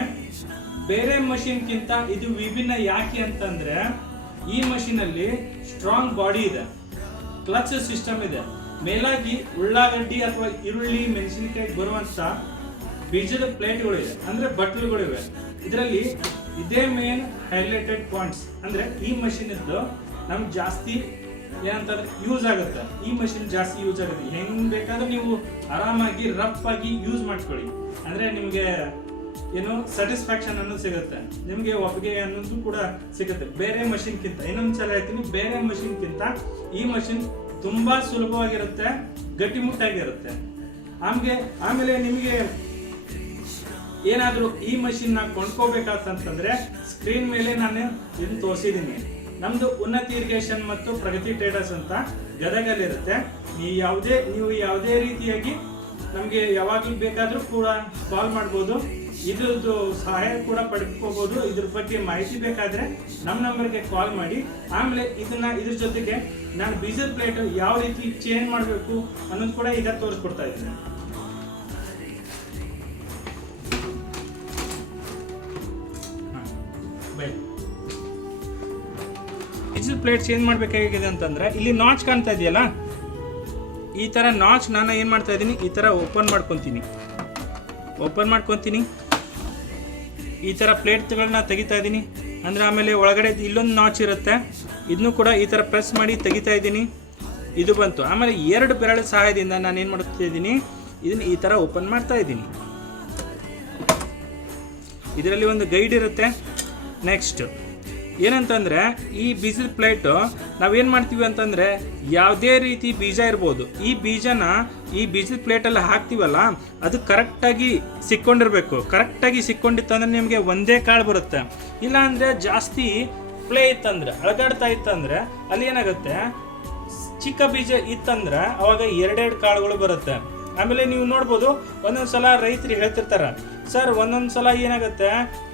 ಬೇರೆ ಮಷೀನ್ಗಿಂತ ಇದು ವಿಭಿನ್ನ ಯಾಕೆ ಅಂತಂದ್ರೆ, ಈ ಮಷೀನ್ ಅಲ್ಲಿ ಸ್ಟ್ರಾಂಗ್ ಬಾಡಿ ಇದೆ, ಕ್ಲಚ್ ಸಿಸ್ಟಮ್ ಇದೆ. ಮೇಲಾಗಿ ಉಳ್ಳಾಗಡ್ಡಿ ಅಥವಾ ಈರುಳ್ಳಿ ಮೆಣಸಿನಕಾಯಿ ಬರುವಂತ ಬೀಜದ ಪ್ಲೇಟ್ಗಳು ಇದೆ, ಅಂದ್ರೆ ಬಟ್ಲುಗಳಿವೆ. ಇದರಲ್ಲಿ ಇದೇ ಮೇನ್ ಹೈಲೈಟೆಡ್ ಪಾಯಿಂಟ್ಸ್. ಅಂದ್ರೆ ಈ ಮಷೀನ್ ಇದ್ದು ನಮ್ಗೆ ಜಾಸ್ತಿ ಏನಂತಂದ್ರೆ ಯೂಸ್ ಆಗುತ್ತೆ. ಈ ಮಷೀನ್ ಜಾಸ್ತಿ ಯೂಸ್ ಆಗುತ್ತೆ. ಹೆಂಗ್ ಬೇಕಾದ್ರೆ ನೀವು ಆರಾಮಾಗಿ ರಫ್ ಆಗಿ ಯೂಸ್ ಮಾಡ್ಕೊಳ್ಳಿ. ಅಂದ್ರೆ ನಿಮ್ಗೆ ಏನು ಸ್ಯಾಟಿಸ್ಫ್ಯಾಕ್ಷನ್ ಅನ್ನೋದು ಸಿಗುತ್ತೆ, ನಿಮಗೆ ಒಪ್ಪಿಗೆ ಅನ್ನೋದು ಕೂಡ ಸಿಗುತ್ತೆ. ಬೇರೆ ಮಷೀನ್ಗಿಂತ ಇನ್ನೊಂದ್ಸಲ ಹೇಳ್ತೀನಿ, ಬೇರೆ ಮಷೀನ್ಗಿಂತ ಈ ಮಷೀನ್ ತುಂಬಾ ಸುಲಭವಾಗಿರುತ್ತೆ, ಗಟ್ಟಿಮುಟ್ಟಾಗಿರುತ್ತೆ. ಆಮೇಲೆ ನಿಮಗೆ ಏನಾದರೂ ಈ ಮಷೀನ್ ಕೊಂಡ್ಕೋಬೇಕಂತಂದ್ರೆ ಸ್ಕ್ರೀನ್ ಮೇಲೆ ನಾನು ಇದನ್ನು ತೋರಿಸಿದ್ದೀನಿ. ನಮ್ದು ಉನ್ನತಿ ಇರಿಗೇಷನ್ ಮತ್ತು ಪ್ರಗತಿ ಟ್ರೇಡರ್ಸ್ ಅಂತ ಗದಗಲ್ಲಿರುತ್ತೆ. ನೀವು ಯಾವುದೇ ರೀತಿಯಾಗಿ ನಮಗೆ ಯಾವಾಗಲೂ ಬೇಕಾದರೂ ಕೂಡ ಕಾಲ್ ಮಾಡ್ಬೋದು. ಇದ್ರದ್ದು ಸಹಾಯ ಕೂಡ ಪಡ್ಕೋಬಹುದು. ಇದ್ರ ಬಗ್ಗೆ ಮಾಹಿತಿ ಬೇಕಾದರೆ ನಮ್ಮ ನಂಬರ್ಗೆ ಕಾಲ್ ಮಾಡಿ. ಆಮೇಲೆ ಇದ್ರ ಜೊತೆಗೆ ನಾನು ಬೀಜದ ಪ್ಲೇಟ್ ಯಾವ ರೀತಿ ಚೇಂಜ್ ಮಾಡಬೇಕು ಅನ್ನೋದು ಕೂಡ ಈಗ ತೋರಿಸ್ಕೊಡ್ತಾ ಇದ್ದೀನಿ. ಬೀಜದ ಪ್ಲೇಟ್ ಚೇಂಜ್ ಮಾಡಬೇಕಾಗಿದೆ ಅಂತಂದ್ರೆ ಇಲ್ಲಿ ನಾಚ್ ಕಾಣ್ತಾ ಇದೆಯಲ್ಲ, ಈ ಥರ ನಾಚ್ ನಾನು ಏನು ಮಾಡ್ತಾ ಇದ್ದೀನಿ, ಈ ಥರ ಓಪನ್ ಮಾಡ್ಕೊತೀನಿ. ಈ ಥರ ಪ್ಲೇಟ್ಗಳನ್ನ ತೆಗಿತಾ ಇದ್ದೀನಿ. ಅಂದರೆ ಆಮೇಲೆ ಒಳಗಡೆ ಇಲ್ಲೊಂದು ನಾಚ್ ಇರುತ್ತೆ, ಇದನ್ನು ಕೂಡ ಈ ಥರ ಪ್ರೆಸ್ ಮಾಡಿ ತೆಗಿತಾ ಇದ್ದೀನಿ. ಇದು ಬಂತು. ಆಮೇಲೆ 2 ಬೆರಳ ಸಹಾಯದಿಂದ ನಾನು ಏನು ಮಾಡ್ತಾ ಇದ್ದೀನಿ, ಇದನ್ನು ಈ ಥರ ಓಪನ್ ಮಾಡ್ತಾ ಇದ್ದೀನಿ. ಇದರಲ್ಲಿ ಒಂದು ಗೈಡ್ ಇರುತ್ತೆ. ನೆಕ್ಸ್ಟ್ ಏನಂತಂದರೆ ಈ ಬೀಜದ ಪ್ಲೇಟು ನಾವೇನು ಮಾಡ್ತೀವಿ ಅಂತಂದರೆ, ಯಾವುದೇ ರೀತಿ ಬೀಜ ಇರ್ಬೋದು, ಈ ಬೀಜನ ಈ ಬೀಜದ ಪ್ಲೇಟಲ್ಲಿ ಹಾಕ್ತೀವಲ್ಲ, ಅದು ಕರೆಕ್ಟಾಗಿ ಸಿಕ್ಕೊಂಡಿರಬೇಕು. ಕರೆಕ್ಟಾಗಿ ಸಿಕ್ಕೊಂಡಿತ್ತಂದ್ರೆ ನಿಮಗೆ ಒಂದೇ ಕಾಳು ಬರುತ್ತೆ. ಇಲ್ಲಾಂದರೆ ಜಾಸ್ತಿ ಪ್ಲೇ ಇತ್ತಂದ್ರೆ, ಅಳಗಾಡ್ತಾ ಇತ್ತಂದರೆ ಅಲ್ಲಿ ಏನಾಗುತ್ತೆ, ಚಿಕ್ಕ ಬೀಜ ಇತ್ತಂದ್ರೆ ಅವಾಗ 2 ಕಾಳುಗಳು ಬರುತ್ತೆ. ಆಮೇಲೆ ನೀವು ನೋಡ್ಬೋದು, ಒಂದೊಂದು ಸಲ ರೈತರು ಹೇಳ್ತಿರ್ತಾರೆ, ಸರ್ ಒಂದೊಂದು ಸಲ ಏನಾಗುತ್ತೆ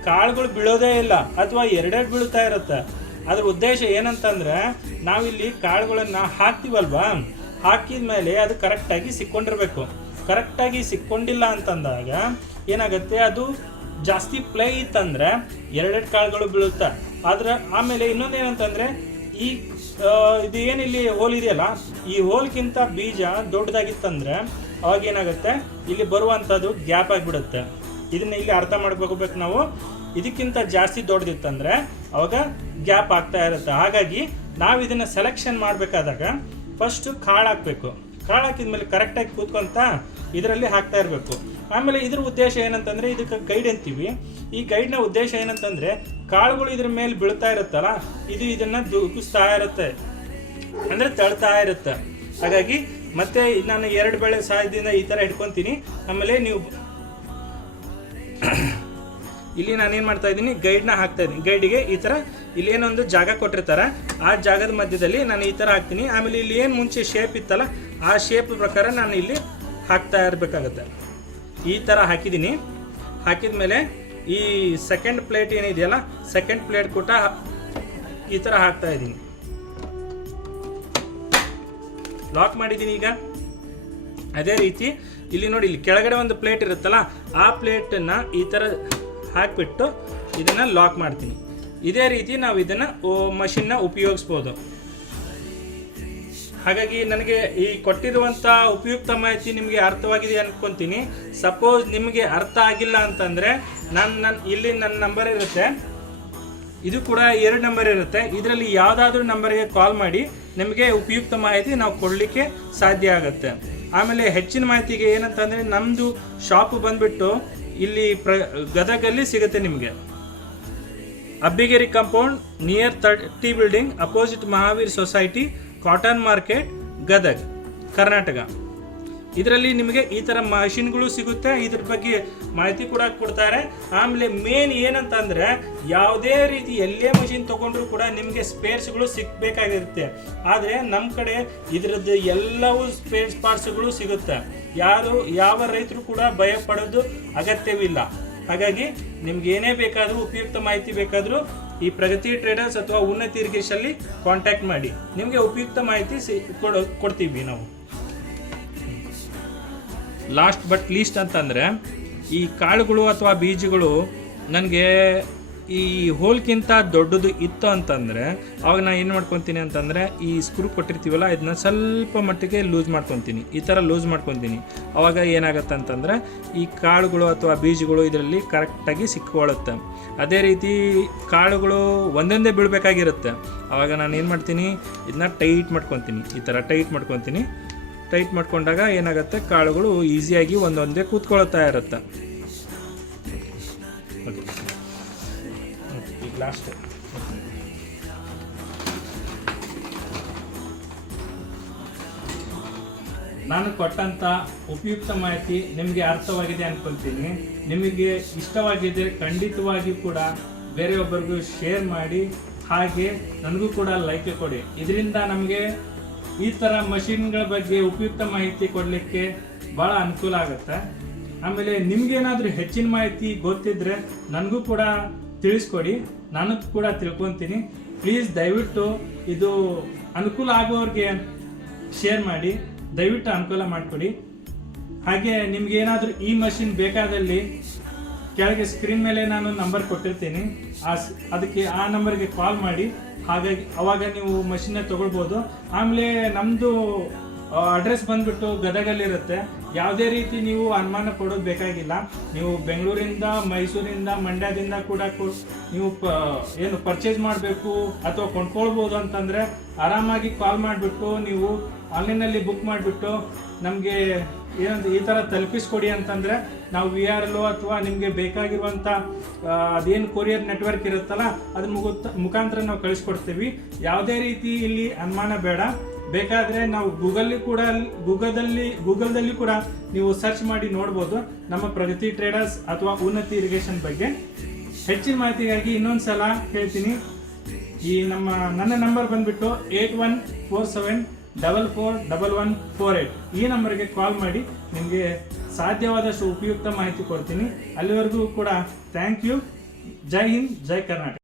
ಕಾಳುಗಳು ಬೀಳೋದೇ ಇಲ್ಲ ಅಥವಾ 2 ಬೀಳ್ತಾ ಇರುತ್ತೆ. ಅದ್ರ ಉದ್ದೇಶ ಏನಂತಂದ್ರೆ, ನಾವಿಲ್ಲಿ ಕಾಳುಗಳನ್ನು ಹಾಕ್ತೀವಲ್ವಾ, ಹಾಕಿದ ಮೇಲೆ ಅದು ಕರೆಕ್ಟಾಗಿ ಸಿಕ್ಕೊಂಡಿರ್ಬೇಕು. ಕರೆಕ್ಟಾಗಿ ಸಿಕ್ಕೊಂಡಿಲ್ಲ ಅಂತಂದಾಗ ಏನಾಗುತ್ತೆ, ಅದು ಜಾಸ್ತಿ ಪ್ಲೇ ಇತ್ತಂದ್ರೆ 2 ಕಾಳುಗಳು ಬೀಳುತ್ತೆ. ಆದ್ರೆ ಆಮೇಲೆ ಇನ್ನೊಂದೇನಂತಂದರೆ, ಈ ಇದು ಏನಿಲ್ಲಿ ಹೋಲ್ ಇದೆಯಲ್ಲ, ಈ ಹೋಲ್ಗಿಂತ ಬೀಜ ದೊಡ್ಡದಾಗಿತ್ತಂದ್ರೆ ಅವಾಗ ಏನಾಗುತ್ತೆ, ಇಲ್ಲಿ ಬರುವಂಥದ್ದು ಗ್ಯಾಪ್ ಆಗಿಬಿಡುತ್ತೆ. ಇದನ್ನ ಇಲ್ಲಿ ಅರ್ಥ ಮಾಡ್ಕೋಬೇಕು ನಾವು. ಇದಕ್ಕಿಂತ ಜಾಸ್ತಿ ದೊಡ್ಡದಿತ್ತಂದ್ರೆ ಅವಾಗ ಗ್ಯಾಪ್ ಆಗ್ತಾ ಇರುತ್ತೆ. ಹಾಗಾಗಿ ನಾವು ಇದನ್ನು ಸೆಲೆಕ್ಷನ್ ಮಾಡಬೇಕಾದಾಗ ಫಸ್ಟು ಕಾಳು ಹಾಕಬೇಕು. ಕಾಳು ಹಾಕಿದ್ಮೇಲೆ ಕರೆಕ್ಟಾಗಿ ಕೂತ್ಕೊಂತ ಇದರಲ್ಲಿ ಹಾಕ್ತಾ ಇರಬೇಕು. ಆಮೇಲೆ ಇದ್ರ ಉದ್ದೇಶ ಏನಂತಂದರೆ, ಇದಕ್ಕೆ ಗೈಡ್ ಅಂತೀವಿ. ಈ ಗೈಡ್ನ ಉದ್ದೇಶ ಏನಂತಂದರೆ, ಕಾಳುಗಳು ಇದ್ರ ಮೇಲೆ ಬೀಳ್ತಾ ಇರುತ್ತಲ್ಲ, ಇದು ಇದನ್ನು ದುಗ್ಗಿಸ್ತಾ ಇರುತ್ತೆ, ಅಂದರೆ ತಳ್ತಾ ಇರುತ್ತೆ. ಹಾಗಾಗಿ ಮತ್ತೆ ನಾನು 2 ಬೆಳೆ ಸಹಾಯದಿಂದ ಈ ಥರ ಇಟ್ಕೊತೀನಿ. ಆಮೇಲೆ ನೀವು ಇಲ್ಲಿ ನಾನೇನು ಮಾಡ್ತಾ ಇದ್ದೀನಿ, ಗೈಡ್ನ ಹಾಕ್ತಾ ಇದ್ದೀನಿ. ಗೈಡಿಗೆ ಈ ಥರ ಇಲ್ಲಿ ಏನೊಂದು ಜಾಗ ಕೊಟ್ಟಿರ್ತಾರೆ, ಆ ಜಾಗದ ಮಧ್ಯದಲ್ಲಿ ನಾನು ಈ ಥರ ಹಾಕ್ತೀನಿ. ಆಮೇಲೆ ಇಲ್ಲಿ ಏನು ಮುಂಚೆ ಶೇಪ್ ಇತ್ತಲ್ಲ, ಆ ಶೇಪ್ ಪ್ರಕಾರ ನಾನು ಇಲ್ಲಿ ಹಾಕ್ತಾ ಇರಬೇಕಾಗತ್ತೆ. ಈ ಥರ ಹಾಕಿದ್ದೀನಿ. ಹಾಕಿದ ಮೇಲೆ ಈ ಸೆಕೆಂಡ್ ಪ್ಲೇಟ್ ಏನಿದೆಯಲ್ಲ, ಸೆಕೆಂಡ್ ಪ್ಲೇಟ್ ಕೂಡ ಈ ಥರ ಹಾಕ್ತಾ ಇದ್ದೀನಿ. ಲಾಕ್ ಮಾಡಿದ್ದೀನಿ. ಈಗ ಅದೇ ರೀತಿ ಇಲ್ಲಿ ನೋಡಿ, ಇಲ್ಲಿ ಕೆಳಗಡೆ ಒಂದು ಪ್ಲೇಟ್ ಇರುತ್ತಲ್ಲ, ಆ ಪ್ಲೇಟನ್ನು ಈ ಥರ ಹಾಕಿಬಿಟ್ಟು ಇದನ್ನು ಲಾಕ್ ಮಾಡ್ತೀನಿ. ಇದೇ ರೀತಿ ನಾವು ಇದನ್ನು ಮಷಿನ್ನ ಉಪಯೋಗಿಸ್ಬೋದು. ಹಾಗಾಗಿ ನನಗೆ ಈ ಕೊಟ್ಟಿರುವಂಥ ಉಪಯುಕ್ತ ಮಾಹಿತಿ ನಿಮಗೆ ಅರ್ಥವಾಗಿದೆ ಅನ್ಕೊತೀನಿ. ಸಪೋಸ್ ನಿಮಗೆ ಅರ್ಥ ಆಗಿಲ್ಲ ಅಂತಂದರೆ ಇಲ್ಲಿ ನನ್ನ ನಂಬರ್ ಇರುತ್ತೆ, ಇದು ಕೂಡ 2 ನಂಬರ್ ಇರುತ್ತೆ. ಇದರಲ್ಲಿ ಯಾವುದಾದ್ರೂ ನಂಬರ್ಗೆ ಕಾಲ್ ಮಾಡಿ ನಿಮಗೆ ಉಪಯುಕ್ತ ಮಾಹಿತಿ ನಾವು ಕೊಡಲಿಕ್ಕೆ ಸಾಧ್ಯ ಆಗುತ್ತೆ. ಆಮೇಲೆ ಹೆಚ್ಚಿನ ಮಾಹಿತಿಗೆ ಏನಂತಂದರೆ, ನಮ್ಮದು ಶಾಪು ಬಂದುಬಿಟ್ಟು ಇಲ್ಲಿ ಗದಗಲ್ಲಿ ಸಿಗುತ್ತೆ ನಿಮಗೆ. Abbigeri compound near 30 building, opposite Mahavir society, cotton market, Gadag, Karnataka. ಇದರಲ್ಲಿ ನಿಮಗೆ ಈ ಥರ ಮಷಿನ್ಗಳು ಸಿಗುತ್ತೆ. ಇದ್ರ ಬಗ್ಗೆ ಮಾಹಿತಿ ಕೂಡ ಕೊಡ್ತಾರೆ. ಆಮೇಲೆ ಮೇನ್ ಏನಂತಂದರೆ, ಯಾವುದೇ ರೀತಿ ಎಲ್ಲೇ ಮಷಿನ್ ತೊಗೊಂಡ್ರು ಕೂಡ ನಿಮಗೆ ಸ್ಪೇರ್ಸ್ಗಳು ಸಿಗಬೇಕಾಗಿರುತ್ತೆ. ಆದರೆ ನಮ್ಮ ಕಡೆ ಇದರದ್ದು ಎಲ್ಲವೂ ಸ್ಪೇರ್ಸ್ ಪಾರ್ಟ್ಸ್ಗಳು ಸಿಗುತ್ತೆ. ಯಾವ ರೈತರು ಕೂಡ ಭಯ ಪಡೋದು ಅಗತ್ಯವಿಲ್ಲ. ಹಾಗಾಗಿ ನಿಮ್ಗೆ ಏನೇ ಬೇಕಾದರೂ, ಉಪಯುಕ್ತ ಮಾಹಿತಿ ಬೇಕಾದರೂ ಈ ಪ್ರಗತಿ ಟ್ರೇಡರ್ಸ್ ಅಥವಾ ಉನ್ನತಿ ಇರಿಗೇಷನ್ಲಿ ಕಾಂಟ್ಯಾಕ್ಟ್ ಮಾಡಿ. ನಿಮಗೆ ಉಪಯುಕ್ತ ಮಾಹಿತಿ ಕೊಡ್ತೀವಿ ನಾವು. ಲಾಸ್ಟ್ ಬಟ್ ಲೀಸ್ಟ್ ಅಂತಂದರೆ, ಈ ಕಾಳುಗಳು ಅಥವಾ ಬೀಜಗಳು ನನಗೆ ಈ ಹೋಲ್ಗಿಂತ ದೊಡ್ಡದು ಇತ್ತು ಅಂತಂದರೆ ಅವಾಗ ನಾನು ಏನು ಮಾಡ್ಕೊತೀನಿ ಅಂತಂದರೆ, ಈ ಸ್ಕ್ರೂ ಕೊಟ್ಟಿರ್ತೀವಲ್ಲ, ಇದನ್ನ ಸ್ವಲ್ಪ ಮಟ್ಟಿಗೆ ಲೂಸ್ ಮಾಡ್ಕೊತೀನಿ. ಈ ಥರ ಲೂಸ್ ಮಾಡ್ಕೊತೀನಿ. ಆವಾಗ ಏನಾಗುತ್ತೆ ಅಂತಂದರೆ, ಈ ಕಾಳುಗಳು ಅಥವಾ ಬೀಜಗಳು ಇದರಲ್ಲಿ ಕರೆಕ್ಟಾಗಿ ಸಿಕ್ಕೊಳ್ಳುತ್ತೆ. ಅದೇ ರೀತಿ ಕಾಳುಗಳು ಒಂದೊಂದೇ ಬೀಳಬೇಕಾಗಿರುತ್ತೆ. ಆವಾಗ ನಾನು ಏನು ಮಾಡ್ತೀನಿ, ಇದನ್ನ ಟೈಟ್ ಮಾಡ್ಕೊತೀನಿ. ಈ ಥರ ಟೈಟ್ ಮಾಡ್ಕೊತೀನಿ. ಟೈಟ್ ಮಾಡ್ಕೊಂಡಾಗ ಏನಾಗುತ್ತೆ, ಕಾಳುಗಳು ಈಸಿಯಾಗಿ ಒಂದೊಂದೇ ಕೂತ್ಕೊಳ್ತಾ ಇರುತ್ತೆ. ಓಕೆ, ಈಗ ಲಾಸ್ಟ್ ನಾನು ಕೊಟ್ಟಂಥ ಉಪಯುಕ್ತ ಮಾಹಿತಿ ನಿಮಗೆ ಅರ್ಥವಾಗಿದೆ ಅಂದ್ಕೊಳ್ತೀನಿ. ನಿಮಗೆ ಇಷ್ಟವಾಗಿದೆ ಖಂಡಿತವಾಗಿ ಕೂಡ ಬೇರೆಯೊಬ್ಬರಿಗೂ ಶೇರ್ ಮಾಡಿ, ಹಾಗೆ ನನಗೂ ಕೂಡ ಲೈಕ್ ಕೊಡಿ. ಇದರಿಂದ ನಮಗೆ ಈ ಥರ ಮಷಿನ್ಗಳ ಬಗ್ಗೆ ಉಪಯುಕ್ತ ಮಾಹಿತಿ ಕೊಡಲಿಕ್ಕೆ ಭಾಳ ಅನುಕೂಲ ಆಗುತ್ತೆ. ಆಮೇಲೆ ನಿಮಗೇನಾದರೂ ಹೆಚ್ಚಿನ ಮಾಹಿತಿ ಗೊತ್ತಿದ್ದರೆ ನನಗೂ ಕೂಡ ತಿಳಿಸ್ಕೊಡಿ, ನಾನು ಕೂಡ ತಿಳ್ಕೊತೀನಿ. ಪ್ಲೀಸ್ ದಯವಿಟ್ಟು ಇದು ಅನುಕೂಲ ಆಗೋರಿಗೆ ಶೇರ್ ಮಾಡಿ, ದಯವಿಟ್ಟು ಅನುಕೂಲ ಮಾಡಿಕೊಡಿ. ಹಾಗೆ ನಿಮ್ಗೇನಾದರೂ ಈ ಮಷಿನ್ ಬೇಕಾದಲ್ಲಿ ಕೆಳಗೆ ಸ್ಕ್ರೀನ್ ಮೇಲೆ ನಾನು ನಂಬರ್ ಕೊಟ್ಟಿರ್ತೀನಿ, ಅದಕ್ಕೆ ಆ ನಂಬರ್ಗೆ ಕಾಲ್ ಮಾಡಿ. ಹಾಗಾಗಿ ಅವಾಗ ನೀವು ಮಷಿನ್ನ ತೊಗೊಳ್ಬೋದು. ಆಮೇಲೆ ನಮ್ಮದು ಅಡ್ರೆಸ್ ಬಂದ್ಬಿಟ್ಟು ಗದಗಲ್ಲಿರುತ್ತೆ. ಯಾವುದೇ ರೀತಿ ನೀವು ಅನುಮಾನ ಪಡೋದು ಬೇಕಾಗಿಲ್ಲ. ನೀವು ಬೆಂಗಳೂರಿಂದ, ಮೈಸೂರಿಂದ, ಮಂಡ್ಯದಿಂದ ಕೂಡ ನೀವು ಏನು ಪರ್ಚೇಸ್ ಮಾಡಬೇಕು ಅಥವಾ ಕೊಂಡ್ಕೊಳ್ಬೋದು ಅಂತಂದರೆ ಆರಾಮಾಗಿ ಕಾಲ್ ಮಾಡಿಬಿಟ್ಟು ನೀವು ಆನ್ಲೈನಲ್ಲಿ ಬುಕ್ ಮಾಡಿಬಿಟ್ಟು ನಮಗೆ ಏನಂತ ಈ ಥರ ತಲುಪಿಸ್ಕೊಡಿ ಅಂತಂದರೆ ನಾವು VRL ಅಥವಾ ನಿಮಗೆ ಬೇಕಾಗಿರುವಂಥ ಅದೇನು ಕೊರಿಯರ್ ನೆಟ್ವರ್ಕ್ ಇರುತ್ತಲ್ಲ ಅದ್ರ ಮುಖಾಂತರ ನಾವು ಕಳಿಸ್ಕೊಡ್ತೀವಿ. ಯಾವುದೇ ರೀತಿ ಇಲ್ಲಿ ಅನುಮಾನ ಬೇಡ. ಬೇಕಾದರೆ ನಾವು ಗೂಗಲ್ದಲ್ಲಿ ಕೂಡ ನೀವು ಸರ್ಚ್ ಮಾಡಿ ನೋಡ್ಬೋದು ನಮ್ಮ ಪ್ರಗತಿ ಟ್ರೇಡರ್ಸ್ ಅಥವಾ ಉನ್ನತಿ ಇರಿಗೇಷನ್ ಬಗ್ಗೆ. ಹೆಚ್ಚಿನ ಮಾಹಿತಿಗಾಗಿ ಇನ್ನೊಂದು ಸಲ ಹೇಳ್ತೀನಿ, ಈ ನನ್ನ ನಂಬರ್ ಬಂದ್ಬಿಟ್ಟು 8147441148. ಈ ನಂಬರ್ಗೆ ಕಾಲ್ ಮಾಡಿ ನಿಮಗೆ ಸಾಧ್ಯವಾದಷ್ಟು ಉಪಯುಕ್ತ ಮಾಹಿತಿ ಕೊಡ್ತೀನಿ. ಅಲ್ಲಿವರೆಗೂ ಕೂಡ ಥ್ಯಾಂಕ್ ಯು. ಜೈ ಹಿಂದ್, ಜೈ ಕರ್ನಾಟಕ.